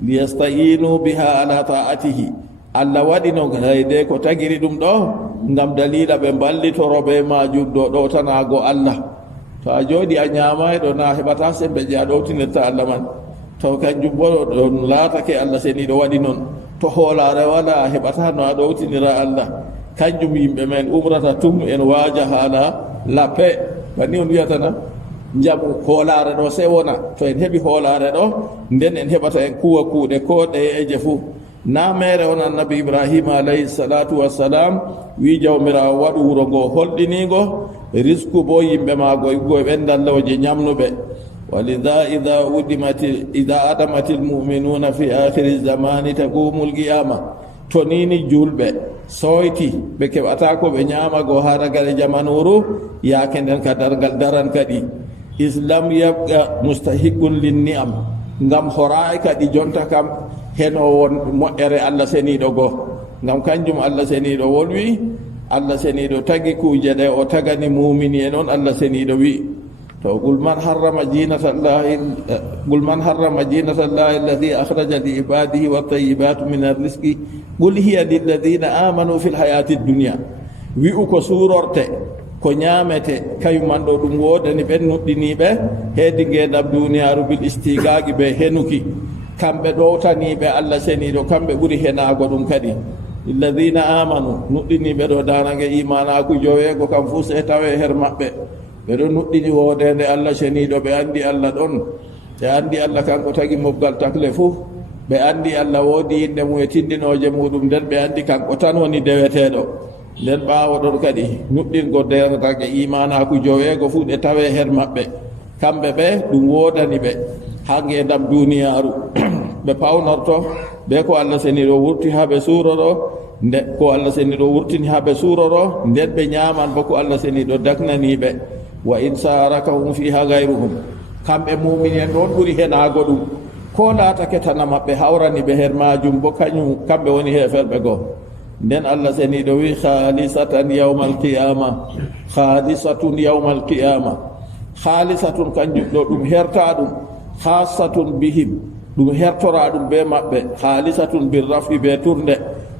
liyasta'inu biha ala ta'atihi, Allah waɗino hayde ko tagiri ɗum ɗo ngam dalila ɓe mballitoro ɓe majum ɗo tanago Allah. To a jooɗi a ñamay ɗo na heɓata sembe je a ɗowtinirta Allah man, to kanjum bo ɗon laatake Allah seniɗo waɗi noon, to hoolare wala a heɓata no a ɗowtinira Allah. Kanjum yimɓe men umrata tum en waaja haala lappe banni on wiyatana jamu hoolare ɗo se wona to en heɓi hoolare ɗo nden en heɓata en kuwa kuuɗe ko ɗeyeje fuu na mere on annabi Ibrahima alayhi salatu wassalam wi jawmirawo waɗu wuro ngo holɗinigo risku bo yimɓe maago e ɓendalloje ñamnuɓe walidha idha adamati lmuminuna fi akhiri zamani taqumul qiyama, to nini julɓe soyti ɓe keɓata ko ɓe ñamago ha ragare jamanuru yaake nden ka dargal daran kadi islam yabqa mustahiqun linni'am, ngam horay kadi jonta kam heno won moƴƴere Allah seniɗo go, ngam kanjum Allah seniɗo wolwi Allah seniɗo tagi kuje ɗe o tagani mumini e noon Allah seniɗo wi to qul man harrama zinata llahi allati akhraja li ibadihi wa tayyibatu min arrizqi qul hiya lilladhina amanu fil hayati dunya, wi'u ko suurorte ko ñamete kayuman ɗo ɗum wodani ɓen nuɗɗiniɓe heedi ngendam duniyaru bil istigaqi ɓe henuki, kamɓe ɗowtaniɓe Allah seniɗo kamɓe ɓuri henago ɗum kadi lilladhina amanu nuɗɗiniɓe ɗo danage imanaku joweego kam fuu se tawe her maɓɓe ɓeɗo nuɗɗini wodende Allah seniɗo ɓe andi Allah ɗon, ɓe andi Allah kanko tagi mobgal takle fuu, ɓe andi Allah woodi inde mum e tindinoje muɗum, nden ɓe andi kanko tan woni deweteɗo, nden ɓawo ɗon kadi nuɗɗingo derdage imanaku joweego fuu ɗe tawe her maɓɓe, kamɓe ɓe ɗum wodani ɓe ha ngendam duniyaru ɓe pawnorto ɓe ko Allah seniɗo wurti ha ɓe suuroro nde ko Allah seniɗo wurtini ha ɓe suuroro, nden ɓe ñaman bo ko Allah seniɗo dagnaniɓe wa in sarakahum fiha gayruhum, kamɓe muminen ɗon ɓuri henago ɗum ko laatake tana maɓɓe hawrani ɓe her majum bo kañum kamɓe woni heferɓe goo, nden Allah seniɗo wi khalisatan yawmal qiyama, khalisatun yawmal qiyama, khalisatun kanjum ɗo ɗum herta ɗum, khasatun bihim ɗum hertora ɗum be maɓɓe, khalisatun bir rafi be turde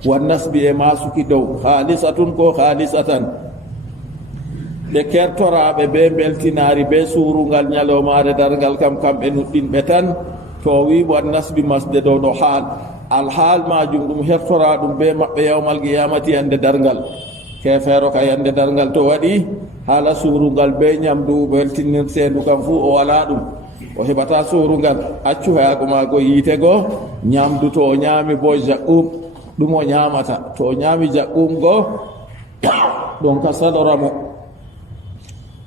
wan nasbi e masuki dow, khalisatun ko khalisatan ɓe kertoraɓe be beltinari be surungal ñalomare dargal kam kamɓe nuɗɗinɓe tan, to wi wan nasbi masde dow ɗo haal alhaal majum ɗum hertora ɗum be maɓɓe yawmal qiyamati yande dargal, kefeero ka yande dargal to waɗi haala surungal be ñamdu beltinirtendu kam fuu o wala ɗum, o heɓata surungal accu hayago mago yiite goo, ñamdu to o ñaami bo jaɓɓum ɗum o ñamata, to o ñaami jaɓɓum goo ɗon ka saloramo,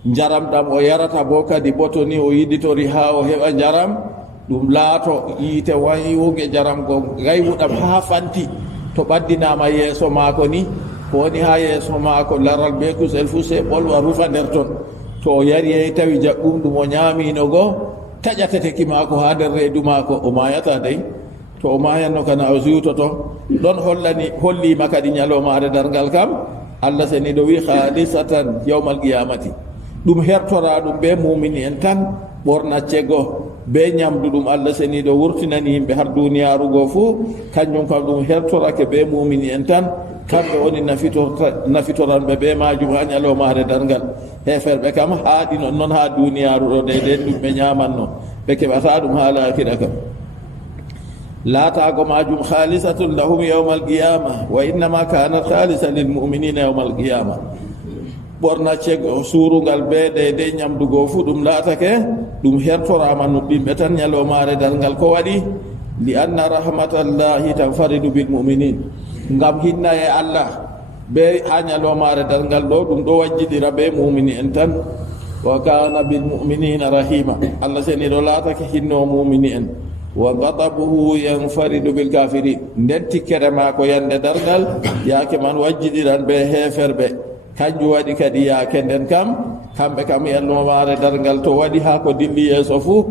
njaram ɗam o yarata bo kadi ɓoto ni o yiɗitori ha o heɓa njaram ɗum laato yiite wayiwuge njaram go gaywuɗam ha fanti, to ɓaddinama yeeso maako ni ko woni ha yeeso maako laral be kusel fuu se ɓolwa rufa nder ton, to o yari tawi jaɓɓum ɗum o ñamino goo taƴateteki maako ha nder reedu maako o mayata dey to o mayanno kana o siwtoto ɗon hollima kadi ñalowmaare darngal kam Allah seni ɗo wi halisatan yawmal qiyamati ɗum hertora ɗum ɓe mumini en tan ɓornaccego be ñamdu ɗum Allah seni ɗo wurtinani yimɓe har duniyaru go fuu kañum kam ɗum hertorake be mumini en tan kamɓe woni nafitoranɓe be majum ha ñalowmaare darngal heferɓe kam haaɗi non noon ha duniyaru ɗo de den ɗum ɓe ñamanno ɓe keɓata ɗum ha lakira kam laatago majum khalisatun lahum yawma alqiyama wa innama kanat khalisa lilmuminina yawma alqiyama ɓornaccego suurungal be de ñamdugo fu ɗum laatake ɗum hertorama nuɗɗinɓe tan ñalowmaare darngal ko waɗi li anna rahmatallahi tanfaridu bilmuminin ngam hinna e Allah be ha ñalowmaare darngal ɗo ɗum ɗo wajjiɗira be mumini en tan wa kana bilmuminina rahima Allah seni ɗo laatake hinno mumini en wa ghadabuhu yanfaridu bil kafirin nden tikkere maako yande darngal yaake man wajjiɗiran be heferɓe kanjum waɗi kadi yaake nden kam kamɓe kam yalnomaare darngal to waɗi ha ko dilli yeeso fuu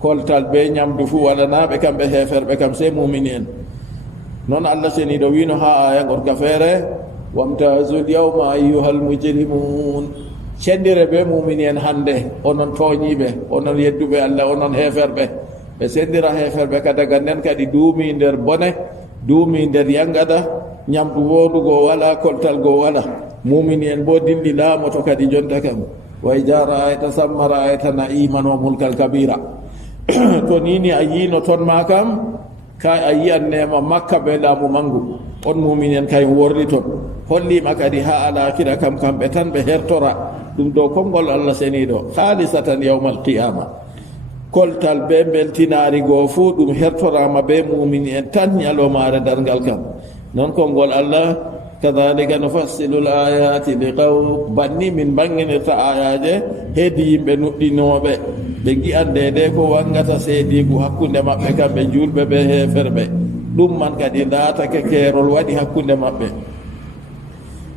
koltal be ñamdu fuu waɗanaɓe kamɓe heferɓe kam sey mumini en noon Allah seni ɗo wino ha aya gorka feere wamtazul yawma ayyuhal mujrimun cendire be mumini en hande onon tooñiɓe onon yedduɓe Allah onon heferɓe ɓe sendira heferɓe kadaga nden kadi duumi nder bone duumi nder yangada ñamdu wodugo wala koltal go wala mumini en bo dilli laamoto kadi jonta kam wa ijara ayata sammara ayata na'iman wa mulkal kabira to nini a yino ton ma kam kay a yiyan nema makka be laamu mangu on mumini en kay worri ton hollima kadi ha alakira kam kamɓe tan ɓe hertora ɗum ɗo konngol Allah seniɗo khalisatan yawmal qiyama koltal be beltinari go fuu ɗum hertorama be mumini en tan ñalowmaare darngal kam non konngol Allah kadhalika nufassilu l-ayati liqawm banni min banginirta ayaje heedi yimɓe nuɗɗinoɓe ɓe gi'ande de ko wangata seedigu hakkunde maɓɓe kamɓe julɓe ɓe heferɓe ɗum man kadi laatake keerol waɗi hakkunde maɓɓe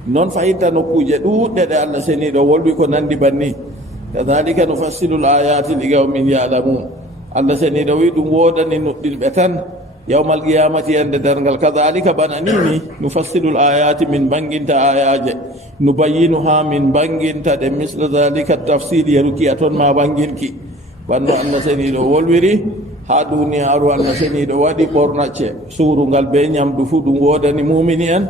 non fayinta nokkuje ɗuɗɗe ɗe Allah seniɗo wolwi ko nandi banni kadhalika nufassilu l-ayati liqawmin ya'lamun Allah seniɗo wi ɗum wodani nuɗɗinɓe tan yawmal qiyamati yande darngal kadhalika bananini nufassilu l-ayati min banginta ayaje nubayyinuha min banginta de misla dhalika tafsil yerukiya toon ma banginki banno Allah seniɗo wolwiri ha duniyaru Allah seniɗo waɗi ɓornacce suurungal be ñamdu fu ɗum wodani mumini en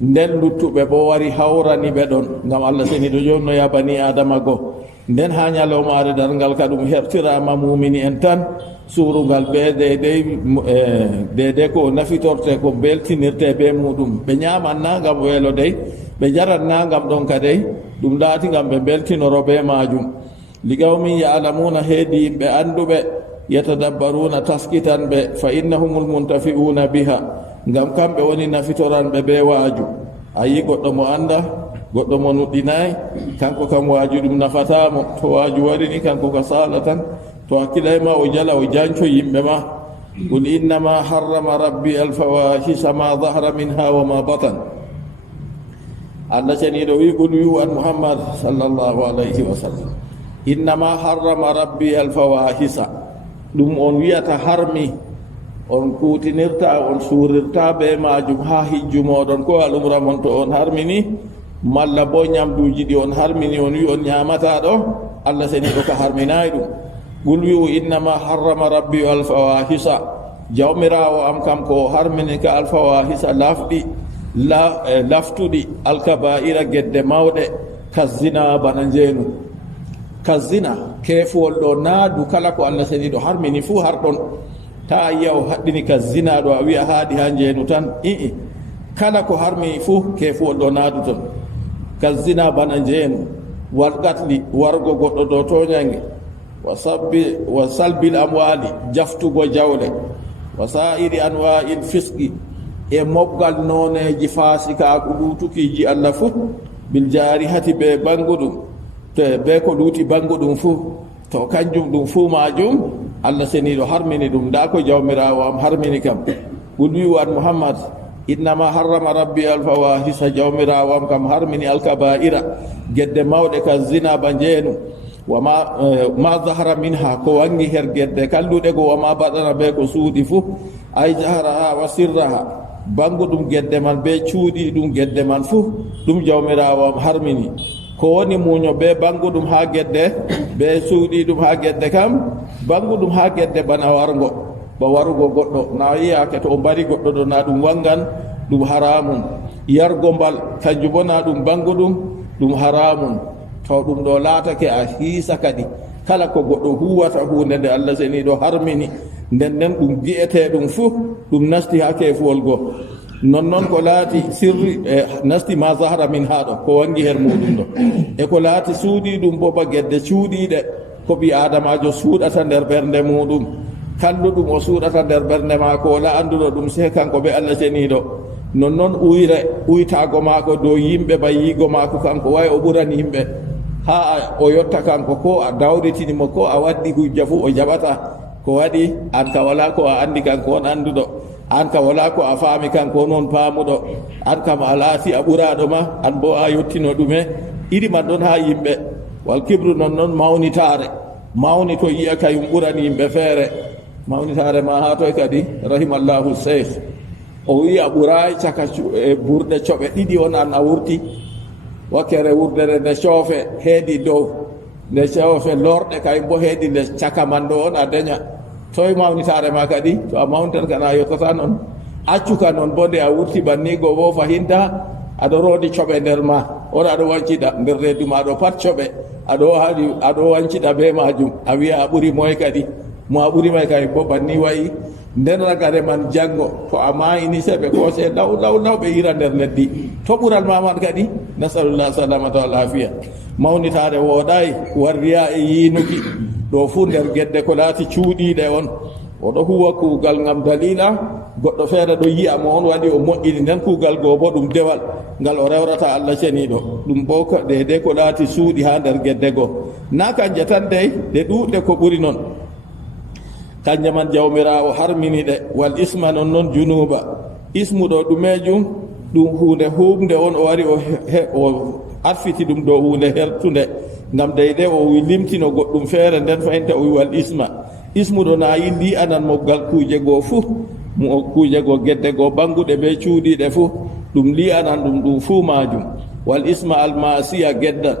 nden luttuɓe bo wari hawrani ɓe ɗon ngam Allah seniɗo jonnoya bani adama go nden ha ñalowmaare darngal ka ɗum hertirama mumini en tan suurungal be de ko nafitorte ko beltinirte be muɗum ɓe ñamanna ngam weelo dey ɓe jaranna ngam ɗon ka dey ɗum laati ngam ɓe beltinoro be majum liqawmin ya'lamuna heedi yimɓe anduɓe yatadabbaruna taskitanɓe fa innahumul muntafi'una biha ngam kamɓe woni nafitoranɓe be waaju a yi goɗɗo mo anda goɗɗo mo nuɗɗinayi kanko kam waaju ɗum nafatamo to waaju warini kanko ka sala tan to hakkillayma o jala o janco yimɓe ma qul innama harrama rabbi alfawahisa ma dahara minha wa ma batan Allah ceniɗo wi qul wi an muhammad sallallahu alayhi wa sallam innama harrama rabbi alfawahisa ɗum on wiyata harmi on kutinirta on suurirta be majum ha hijju moɗon ko alumra mon to on harmini malla bo ñamduji ɗi on harmini on wi on ñamata ɗo Allah seniɗo ka harminayi ɗum qul wi'u innama harrama rabbi alfawahisa jawmirawo am kam ko harmini ka alfawahisa laftuɗi alkaba'ira gedde mawɗe kazina bana njeenu kazina keefuwol ɗo naadu kala ko Allah seniɗo harmini fuu har ɗon ta a yiya o haɗɗini kazina ɗo a wiya haaɗi ha njeenu tan kala ko harmini fuu keefuwol ɗo naadu ton kazina bana njeenu wargatli wargo goɗɗo ɗo toñange wa salbil amwali jaftugo jawle wa sa'iri anwa'il fisqi e mobgal noneji fasika ko ɗutukiji Allah fuu bil jarihati be banguɗum to be ko ɗuuti banguɗum fuu to kanjum ɗum fuu majum Allah seniɗo harmini ɗum da ko jawmirawo am harmini kam qul wi an muhammad innama harrama rabbi alfawahisa jawmirawo am kam harmini alkaba'ira gedde mawɗe ka zina ba njeenu ma zahara minha ko wangi her gedde kalluɗe go wama baɗana be ko suuɗi fuu ay jaharaha wa sirraha bangu ɗum gedde man be cuuɗi ɗum gedde man fuu ɗum jawmirawo harmini ko woni muño be bangu ɗum ha gedde be suuɗi ɗum ha gedde kam bangu ɗum ha gedde bana wargo ba warugo goɗɗo na yiyake to o mbari goɗɗo ɗo na ɗum wangan ɗum haramun yargo mbal kanjum bo na ɗum bangu ɗum haramun to ɗum ɗo laatake a hiisa kadi kala ko goɗɗo huwata hunde nde Allah seniɗo harmini nden ɗum gi'ete ɗum fuu ɗum nasti ha kefuwol go nonnoon ko laati sirri nasti ma zahara min haɗo ko wangi her muɗum ɗo e ko laati suuɗi ɗum bo ba gedde cuuɗiɗe ko ɓi adamajo suuɗata nder ɓernde muɗum kalluɗum o suuɗata nder ɓernde maako wala anduɗo ɗum se kanko ɓe Allah seniɗo nonnoon uytago maako dow yimɓe ba yiigo maako kanko way o ɓurani yimɓe ha o yotta kanko ko a dawritinimo ko a waddi hujja fuu o jaɓata ko waɗi an ka wala ko a andi kanko on anduɗo an ka wala ko a faami kanko noon paamuɗo an kam a laati a ɓuraɗo ma an bo a yettino ɗume iɗi man ɗon ha yimɓe wal kibru noon mawnitare mawni to yiya kayum ɓurani yimɓe feere mawnitare ma ha toy kadi rahimallahu cheikh o wi a ɓurayi caka ɓurɗe coɓe ɗiɗi on an a wurti wakkere wurdere nde coofe heedi dow nde coofe lorɗe kayum bo heedi nde caka man ɗo on a daña toye mawnitare ma kadi to a mawnitan kana a yottata noon accuka noon bo nde a wurti bannigo bo fahinta aɗo roodi coɓe nder ma on aɗo wanciɗa nder reedu ma ɗo pat coɓe aɗo wanciɗa be majum a wiya a ɓuri moye kadi mo a ɓuri may kadi bo banni wayi nden ragare man janngo to a mayini seɓe koose law ɓe ira nder leddi to ɓural maman kadi nasalullah salamata wal afiya mawnitare wooɗayi warriya e yiinuki ɗo fuu nder gedde ko laati cuuɗiɗe on oɗo huwa kuugal ngam dalila goɗɗo feere ɗo yi'a mo on waɗi o moƴƴini nden kuugal goo bo ɗum dewal ngal o rewrata Allah ceniɗo ɗum bo de ko laati suuɗi ha nder gedde goo na kanje tan dey ɗe ɗuuɗɗe ko ɓuri noon kanje man jawmirawo harmini ɗe wal isma noon junuba ismu ɗo ɗumejum ɗum hunde humde on o wari o arfiti ɗum dow hunde hertunde ngam deyde o wi limtino goɗɗum feere nden fayinta o wi wal ismu ɗo na yindi anan moggal kuuje goo fuu kuuje goo gedde goo banguɗe be cuuɗiɗe fuu ɗum li anan ɗum fuu majum wal isma almasiya geddal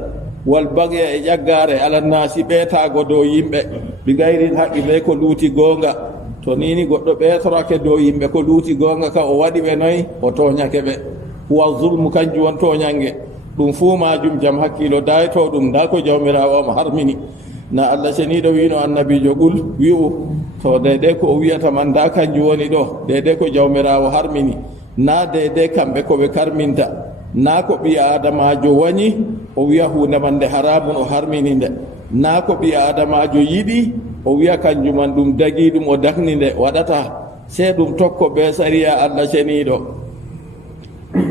wal bagya e ƴaggare alannasi ɓeetago dow yimɓe ɓi gayri haqqi ɓe ko luuti goonga to nini goɗɗo ɓeetorake dow yimɓe ko luuti goonga ka o waɗi ɓe noyi o toñake ɓe huwa zulmu kanjum won toñange ɗum fuu majum jam hakkilo dayto ɗum nda ko jawmirawo mo harmini na Allah ceniɗo wino annabijo ɓul wi'u to dede ko o wiyata man nda kanjum woni ɗo dede ko jawmirawo harmini na dede kamɓe koɓe karminta na ko ɓi adamajo wañi o wiya hunde man nde haramun o harmini nde na ko ɓi adamajo yiɗi o wiya kanjum man ɗum dagi ɗum o dakni nde waɗata se ɗum tokko be sariya Allah ceniɗo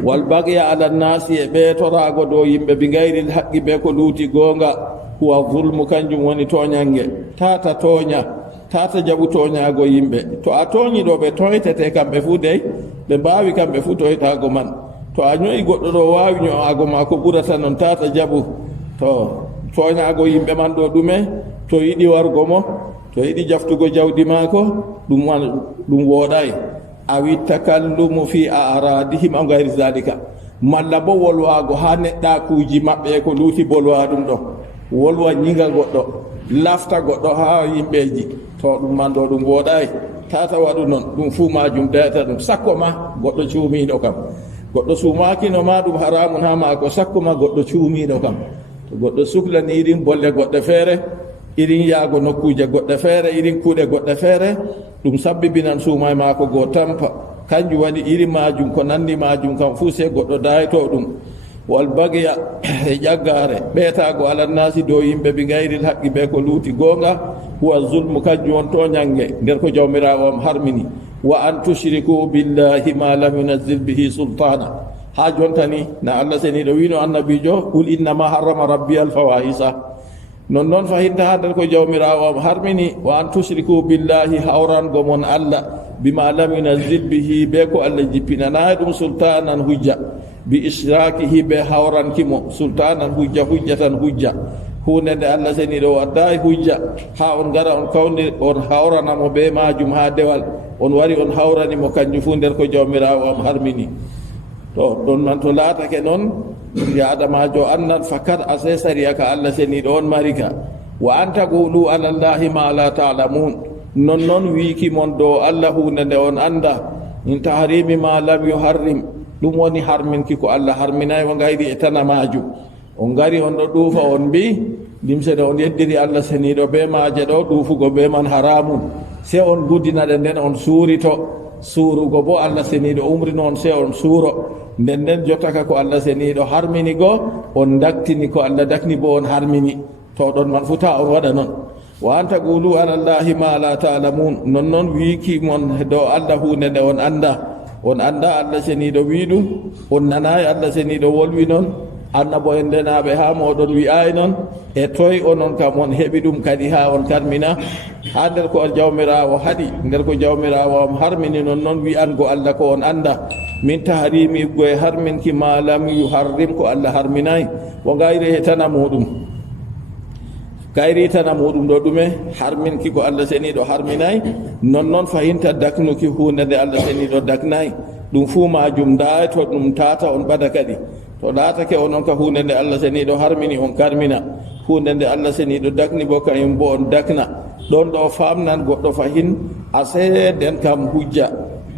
wal bagya ala nasi e ɓeetorago dow yimɓe bi gayril haqqi be ko luuti goonga huwa zulmu kanjum woni toñange tata toña tata jaɓu toñago yimɓe to a toñi ɗo ɓe toytete kamɓe fuu dey ɓe mbawi kamɓe fuu toytago man to a ñoyi goɗɗo ɗo wawi ño'ago ma ko ɓurata noon tata jaɓu to toñago yimɓe man ɗo ɗume to yiɗi wargo mo to yiɗi jaftugo jawdi maako ɗum wooɗayi awi takallumu fi aradihim aw gayri zalika malla bo wolwago ha neɗɗakuji maɓɓe ko luuti bolwa ɗum ɗo wolwa ñiga goɗɗo lafta goɗɗo ha yimɓeji to ɗum man ɗo ɗum wooɗayi tata waɗu noon ɗum fuu majum dayata ɗum sakko ma goɗɗo cuumiɗo kam goɗɗo sumakino ma ɗum haramun ha maako sakko ma goɗɗo cuumiɗo kam to goɗɗo suhlani irin bolle goɗɗe feere irin yaago nokkuje goɗɗe feere irin kuuɗe goɗɗe feere ɗum sabbibinan suuma e maako goo tampa kanjum waɗi iri majum ko nandi majum kam fuu se goɗɗo dayto ɗum wal bagya e ƴaggare ɓeetago alannasi dow yimɓe bi gayril haqqi ɓe ko luuti goonga huwa zulmu kanjum won toñange nder ko jawmirawo am harmini wa an tushriku billahi ma lam yunazzil bihi sultana ha jontani na Allah seniɗo wino annabijo qul innama harrama rabbi alfawahisa non fahinta ha nder ko jawmirawo am harmini wa an tushriku billahi hawrango mon Allah bima lam yunazzil bihi be ko Allah jippinanayi ɗum sultanan hujja bi israkihi be hawrankimo sultanan hujjatan hujja hunde nde Allah seniɗo waddayi hujja ha on gara on kawni on hawranamo be majum ha dewal on wari on hawranimo kanjum fu nder ko jawmirawo am harmini to ɗon man to laatake noon yaadamajo annan fakat a sesariya ka Allah seniɗo on marika wa an taqulu ala llahi ma la ta'lamun non noon wiiki mon dow Allah hunde nde on anda in tahrimi ma lam yuharrim ɗum woni harminki ko Allah harminayi o gayri e tana majum on gari on ɗo ɗuufa on mbi limsede on yeddiri Allah seniɗo be maje ɗo ɗuufugo be man haramun se on guddinaɗe nden on suurito suurugo bo Allah seniɗo umri noon se on suuro nden jottaka ko Allah seniɗo harmini go on daktini ko Allah dakni bo on harmini to ɗon man futa on waɗa noon wa an taqulu ala llahi ma la ta'lamun non noon wiiki mon dow Allah hunde nde on anda Allah seniɗo wi ɗum on nanayi Allah seniɗo wolwi noon annabo en ndenaɓe ha moɗon wi'ayi noon e toy onon kam on heeɓi ɗum kadi ha on karmina ha nder ko jawmirawo haɗi nder ko jawmirawo am harmini noon wi'ango Allah ko on anda min tahrimi go e harminki ma lam yuharrim ko Allah harminayi wo gayri e tana muɗum ɗo ɗume harminki ko Allah seniɗo harminayi non fahinta daknuki hunde nde Allah seniɗo daknayi ɗum fu majum da to ɗum tata on ɓada kadi to laatake onon ka hunde nde Allah seniɗo harmini on karmina hunde nde Allah seniɗo dakni bo kañum bo on dakna ɗon ɗo famnan goɗɗo fahin a seeden kam hujja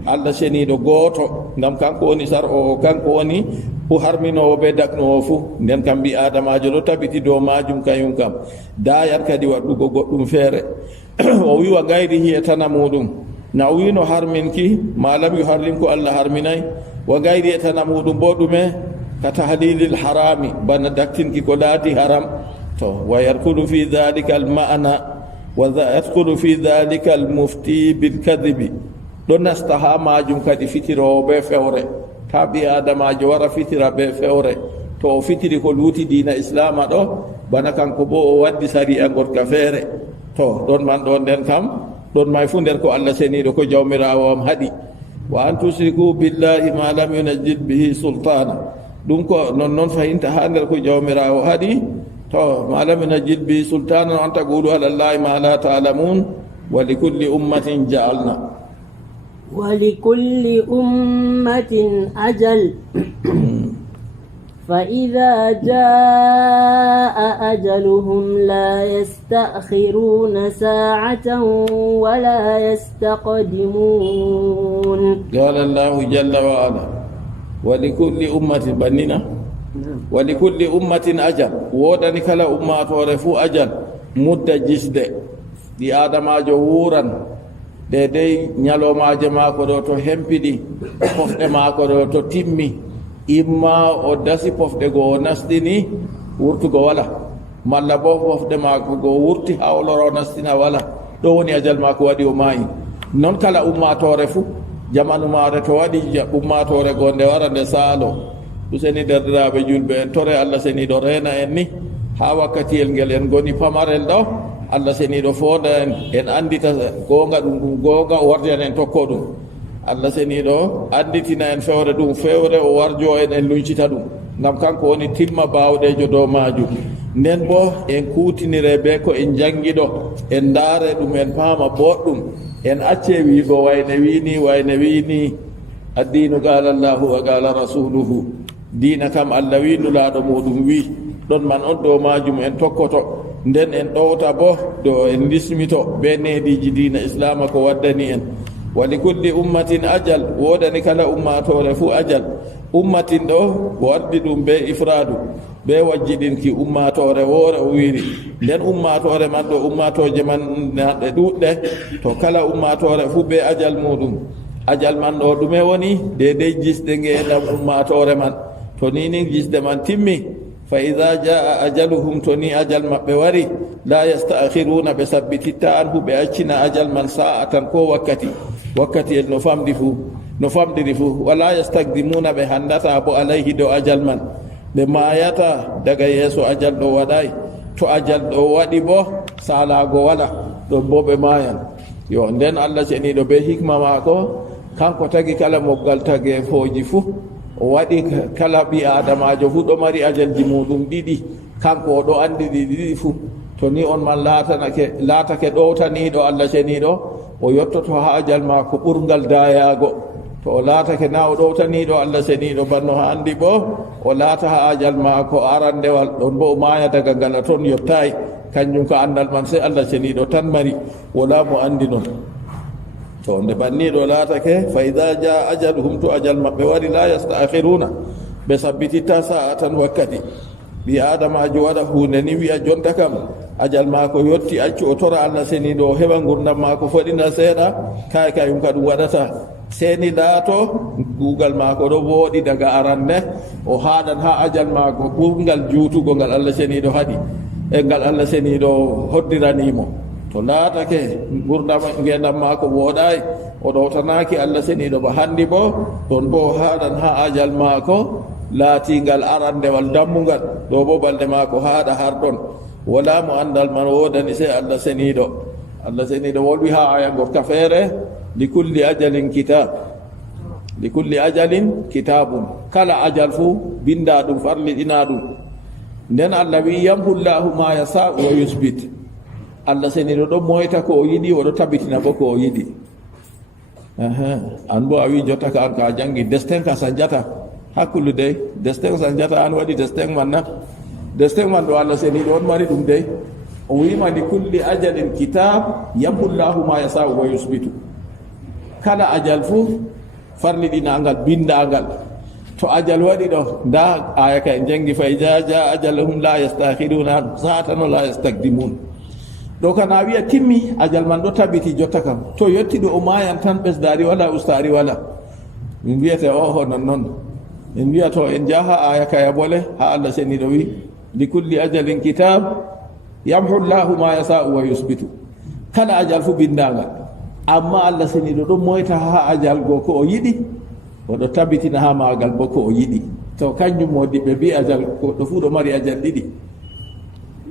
Allah seniɗo gooto ngam kanko woni sar o kanko woni fu harminowo be daknowo fu nden kam mbi adamajo ɗo tabiti dow majum kañum kam dayat kadi waɗɗugo goɗɗum feere o wiwa gayri hiye tana muɗum na o wino harminki malam yu harlim ko Allah harminayi wa gayri e tana muɗum bo ɗume ka tahlilil harami bana daktinki ko laati haram to wa yadkhulu fi dhalika al ma'na wa yadkhulu fi dhalika al mufti bil kadhibi ɗo nasta ha majum kadi fitirowo be fewre ta ɓi adamajo wara fitira be fewre to o fitiri ko luuti dina islama ɗo bana kanko bo o waddi sariya gorka feere to ɗon man ɗo nden kam ɗon may fu nder ko Allah seniɗo ko jawmirawo am haɗi wa an tusriku billahi ma lam yunazzil bihi sultana ɗum ko non fahinta ha nder ko jawmirawo haɗi to ma lam yunazzil bihi sultana an taqulu ala llahi ma la ta'lamun wa likulli ummatin ja'alna ولكل أمة أجل فإذا جاء أجلهم لا يستأخرون ساعة ولا يستقدمون قال الله جل وعلا ولكل أمة بنينا ولكل أمة أجل ودني كلا أمة ورفو أجل مدة جسد دي آدم جورا dedei ñalomaje maako ɗo to hempiɗi pofɗe maako ɗo to timmi imma o dasi pofɗe goo o nastini wurtugo wala malla bo pofɗe maako goo wurti ha o loro nastina wala ɗo woni ajal maako waɗi o maayi noon kala ummatore fuu jamanu maare to waɗi ummatore goo nde wara nde saalo useni derdiraɓe julɓe en tore Allah seniɗo reena en ni ha wakkatiyel ngel en goni pamarel ɗo Allah seniɗo fonda en andita gonga ɗum gonga o warjan en tokko ɗum Allah seniɗo anditina en fewre ɗum fewre o warjo en luncita ɗum ngam kanko woni timma bawɗejo dow majum nden bo en kutinire be ko en jangiɗo en daare ɗum en paama boɗɗum en acce wiigo wayne wini addinu qala Allahu wa qala rasuluhu dina kam Allah wi nulaɗo muɗum wi ɗon man on dow majum en tokkoto nden en ɗowta bo do en lismito be neediji dina islama ko waddani en wali kulli ummatin ajal wodani kala ummatore fu ajal ummatin ɗo waddi ɗum be ifradu be wajjidinki ummatore woore o wiri nden ummatore man ɗo ummatoje man naɗe ɗuɗɗe to kala ummatore fu be ajal muɗum ajal man ɗo ɗume woni dedei jisde ngeɗam ummatore man to nini jisde man timmi fa ida jaa ajaluhum to ni ajal maɓɓe wari la yastaakhiruna ɓe sabbititta anhu ɓe accina ajal man sa'atan ko wakkati el no famɗiri fu wala yastagdimuna ɓe handata bo alayhi do ajal man ɓe mayata daga yeeso ajal ɗo waɗay to ajal ɗo waɗi bo salago wala ɗon bo ɓe mayan yo nden Allah seniɗo be hikma maako kanko tagi kala moggal tagefoji fu o waɗi kala ɓi adamajo fu ɗo mari ajalji muɗum ɗiɗi, kanko oɗo andi ɗiɗi fu. to ni on man laatake ɗowtaniɗo Allah ceniɗo, o yottoto ha ajal mako ɓurgal dayago. to o laatake na o ɗowtaniɗo Allah ceniɗo banno ha andi bo o laata ha ajal mako arandewal ɗon bo o maya daga ngala toon yottayi. kanjum ko andal man sey Allah ceniɗo tan mari, wala mo andi non. to nde banniɗo laatake fa ida jaa ajaluhum, to ajal maɓɓe wari la yastakhiruna, ɓe sabbititta sa'atan wakkati. ɓi adamajo waɗa hunde ni wiya jonta kam ajal mako yotti, accu o tora Allah seniɗo o heɓa gurdam mako foɗina seeɗa, kayum ka ɗum waɗata. seni laato gugal mako ɗo wooɗi daga arande, o haɗan ha ajal mako ɓurgal juutugo ngal Allah seniɗo haɗi e ngal Allah seniɗo hoddiranimo. to laatake gurdam ngendam mako wooɗayi, o ɗowtanaki Allah seniɗo ba handi bo, ɗon bo o haɗan ha ajal mako laatingal arandewal dammugal. ɗo bo balɗe mako haɗa har ɗon, wala mo andal man wodani sey Allah seniɗo. Allah seniɗo wolwi ha aya gorka feere, likulli ajalin kitab, likulli ajalin kitabun, kala ajal fu binda ɗum farliɗina ɗum. nden Allah wi yamhullahu ma yasau wa yusbit, Allah seniɗo ɗo moyta ko o yiɗi, oɗo tabitina bo ko o yiɗi. an bo a wi jotta ka an ka jangi destin ka sanjata hakkulu dey, destin sanjata an waɗi destin man na, destin man ɗo Allah seniɗo on mari ɗum dey. o wima likulli ajalin kitab yamhullahu ma yasau wa yusbitu, kala ajal fu farliɗinangal bindangal. to ajal waɗi ɗo, nda aya ka en jangi fa ida jaa ajaluhum la yastakhiruna sa'atan wa la yastakdimun. ɗo kana wiya timmi ajal man ɗo tabiti jotta kam, to yetti ɗo o mayan tan ɓesdari wala ustari wala. min wiyete oho nonnoon, min wiya to en jaha aya kaya bole ha Allah seniɗo wi likulli ajalin kitab yamhu llahu ma yasau wa yusbitu, kala ajal fu bindangal. amma Allah seniɗo ɗo moyta ha ajal go ko o yiɗi, oɗo tabitina ha magal bo ko o yiɗi. to kanjum modi ɓe mbi ajal goɗɗo fu ɗo mari ajal ɗiɗi,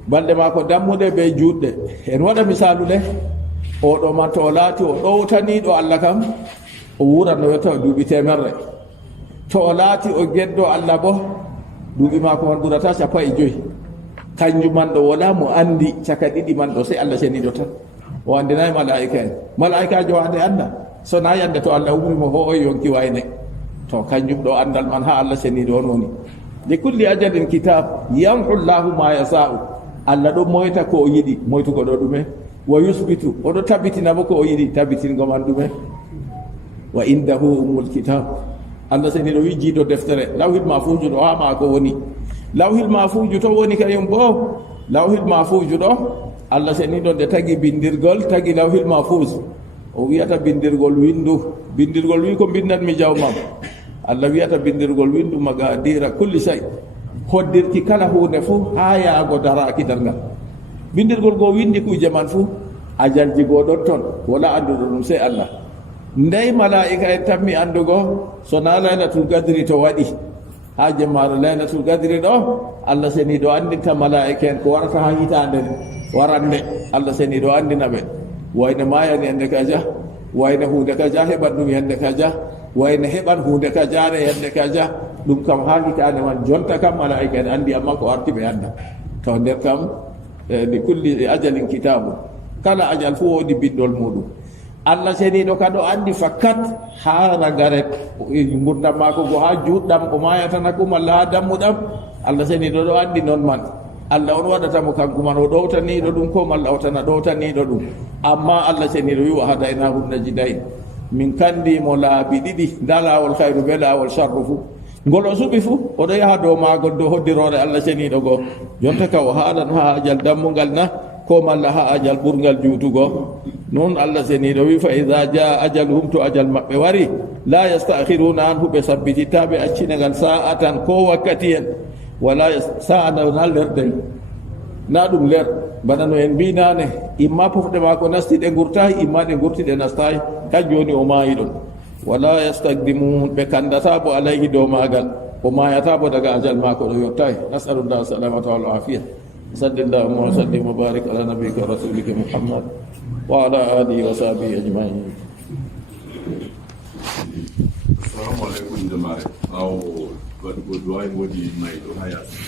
balɗe ma ko dammuɗe be juɗɗe. en waɗa misalu le, oɗo man to o laati o ɗowtaniɗo Allah kam, o wuran no wetta o duuɓi temerre. to o laati o geddo Allah bo, duuɓi mako man ɓurata 15. kanjum man ɗo wala mo andi caka ɗiɗi man ɗo sey Allah seniɗo tan. o andinayi malaika en, malaikajo ande anda, so na yande to Allah umrimo ho o yonki wayne. to kanjum ɗo andal man ha Allah seniɗo on woni. likulli ajalin kitab yamhu llahu ma yasau, Allah ɗo moyta ko o yiɗi, moytugo ɗo ɗume, wa yusbitu, oɗo tabitina bo ko o yiɗi, tabitingo man ɗume. wa indahu umul kitab, Allah seniɗo wi jiiɗo deftere lawhil mahfuju ɗo ha mako woni. lawhil mahfuju to woni kayum bo, lawhil mahfuju ɗo Allah seniɗo nde tagi bindirgol, tagi lawhil mahfuz, o wiyata bindirgol windu. bindirgol wi ko bindanmi jawmam, Allah wiyata bindirgol windu magadira kulli shay, hoddirki kala hunde fu ha yaago daraki dargal. bindirgol go windi kuje man fu, ajalji go ɗon ton, wala anduɗo ɗum sey Allah. ndey malaika en tammi andugo, sona laylatul gadri to waɗi ha jemmaro laylatul gadri ɗo, Allah seniɗo andinta malaika en ko warata ha hitande warande. Allah seniɗo andina ɓe, wayne mayani hande kaja, wayne hunde kaja heɓan ɗum hande kaja, wayne heɓan hunde kajare hande kaja. ɗum kam ha hitande man jonta kam malaika en andi, amma ko arti ɓe anda. to nder kam li kulli ajalin kitabu, kala ajal fu wodi bindol muɗum. Allah seniɗo kado andi fakkat ha ragare gurdam mako go ha juɗɗam o mayatana ko malla ha dammuɗam. Allah seniɗo ɗo andi non man, Allah on waɗatamo kanko man o ɗowtaniɗo ɗum ko malla o tana ɗowtaniɗo ɗum. amma Allah seniɗo wi wa hadaynahum najdayn, min kandimo laabi ɗiɗi, nda lawol hayru be lawol sharru fu. ngol o suɓi fu oɗo yaha dow magol dow hoddirore Allah seniɗo go. jonta ka o haɗan ha ajal dammugal na, ko malla ha ajal ɓurgal juutugo. noon Allah seniɗo wi fa ida jaa ajaluhum, to ajal maɓɓe wari, la yastakhiruna anhu, ɓe sabbitittaɓe accinagal sa'atan ko wakkati en, wala sa'a na lerdel, na ɗum ler bana no en mbinane, imma pofɗe mako nasti ɗe gurtayi, imma ɗe gurti ɗe nastayi, kanjum woni o maayi ɗon. wala yastakdimun, ɓe kandata bo alayhi dow magal, o mayata bo daga ajal mako ɗo yottayi. nasalullah salamata wal afiya. صلى الله وسلم وبارك على نبيك ورسولك محمد وعلى آله وصحبه أجمعين. assalamu alaikum jamaare aw waɗugo duwawi woodi mayɗo ha yaasi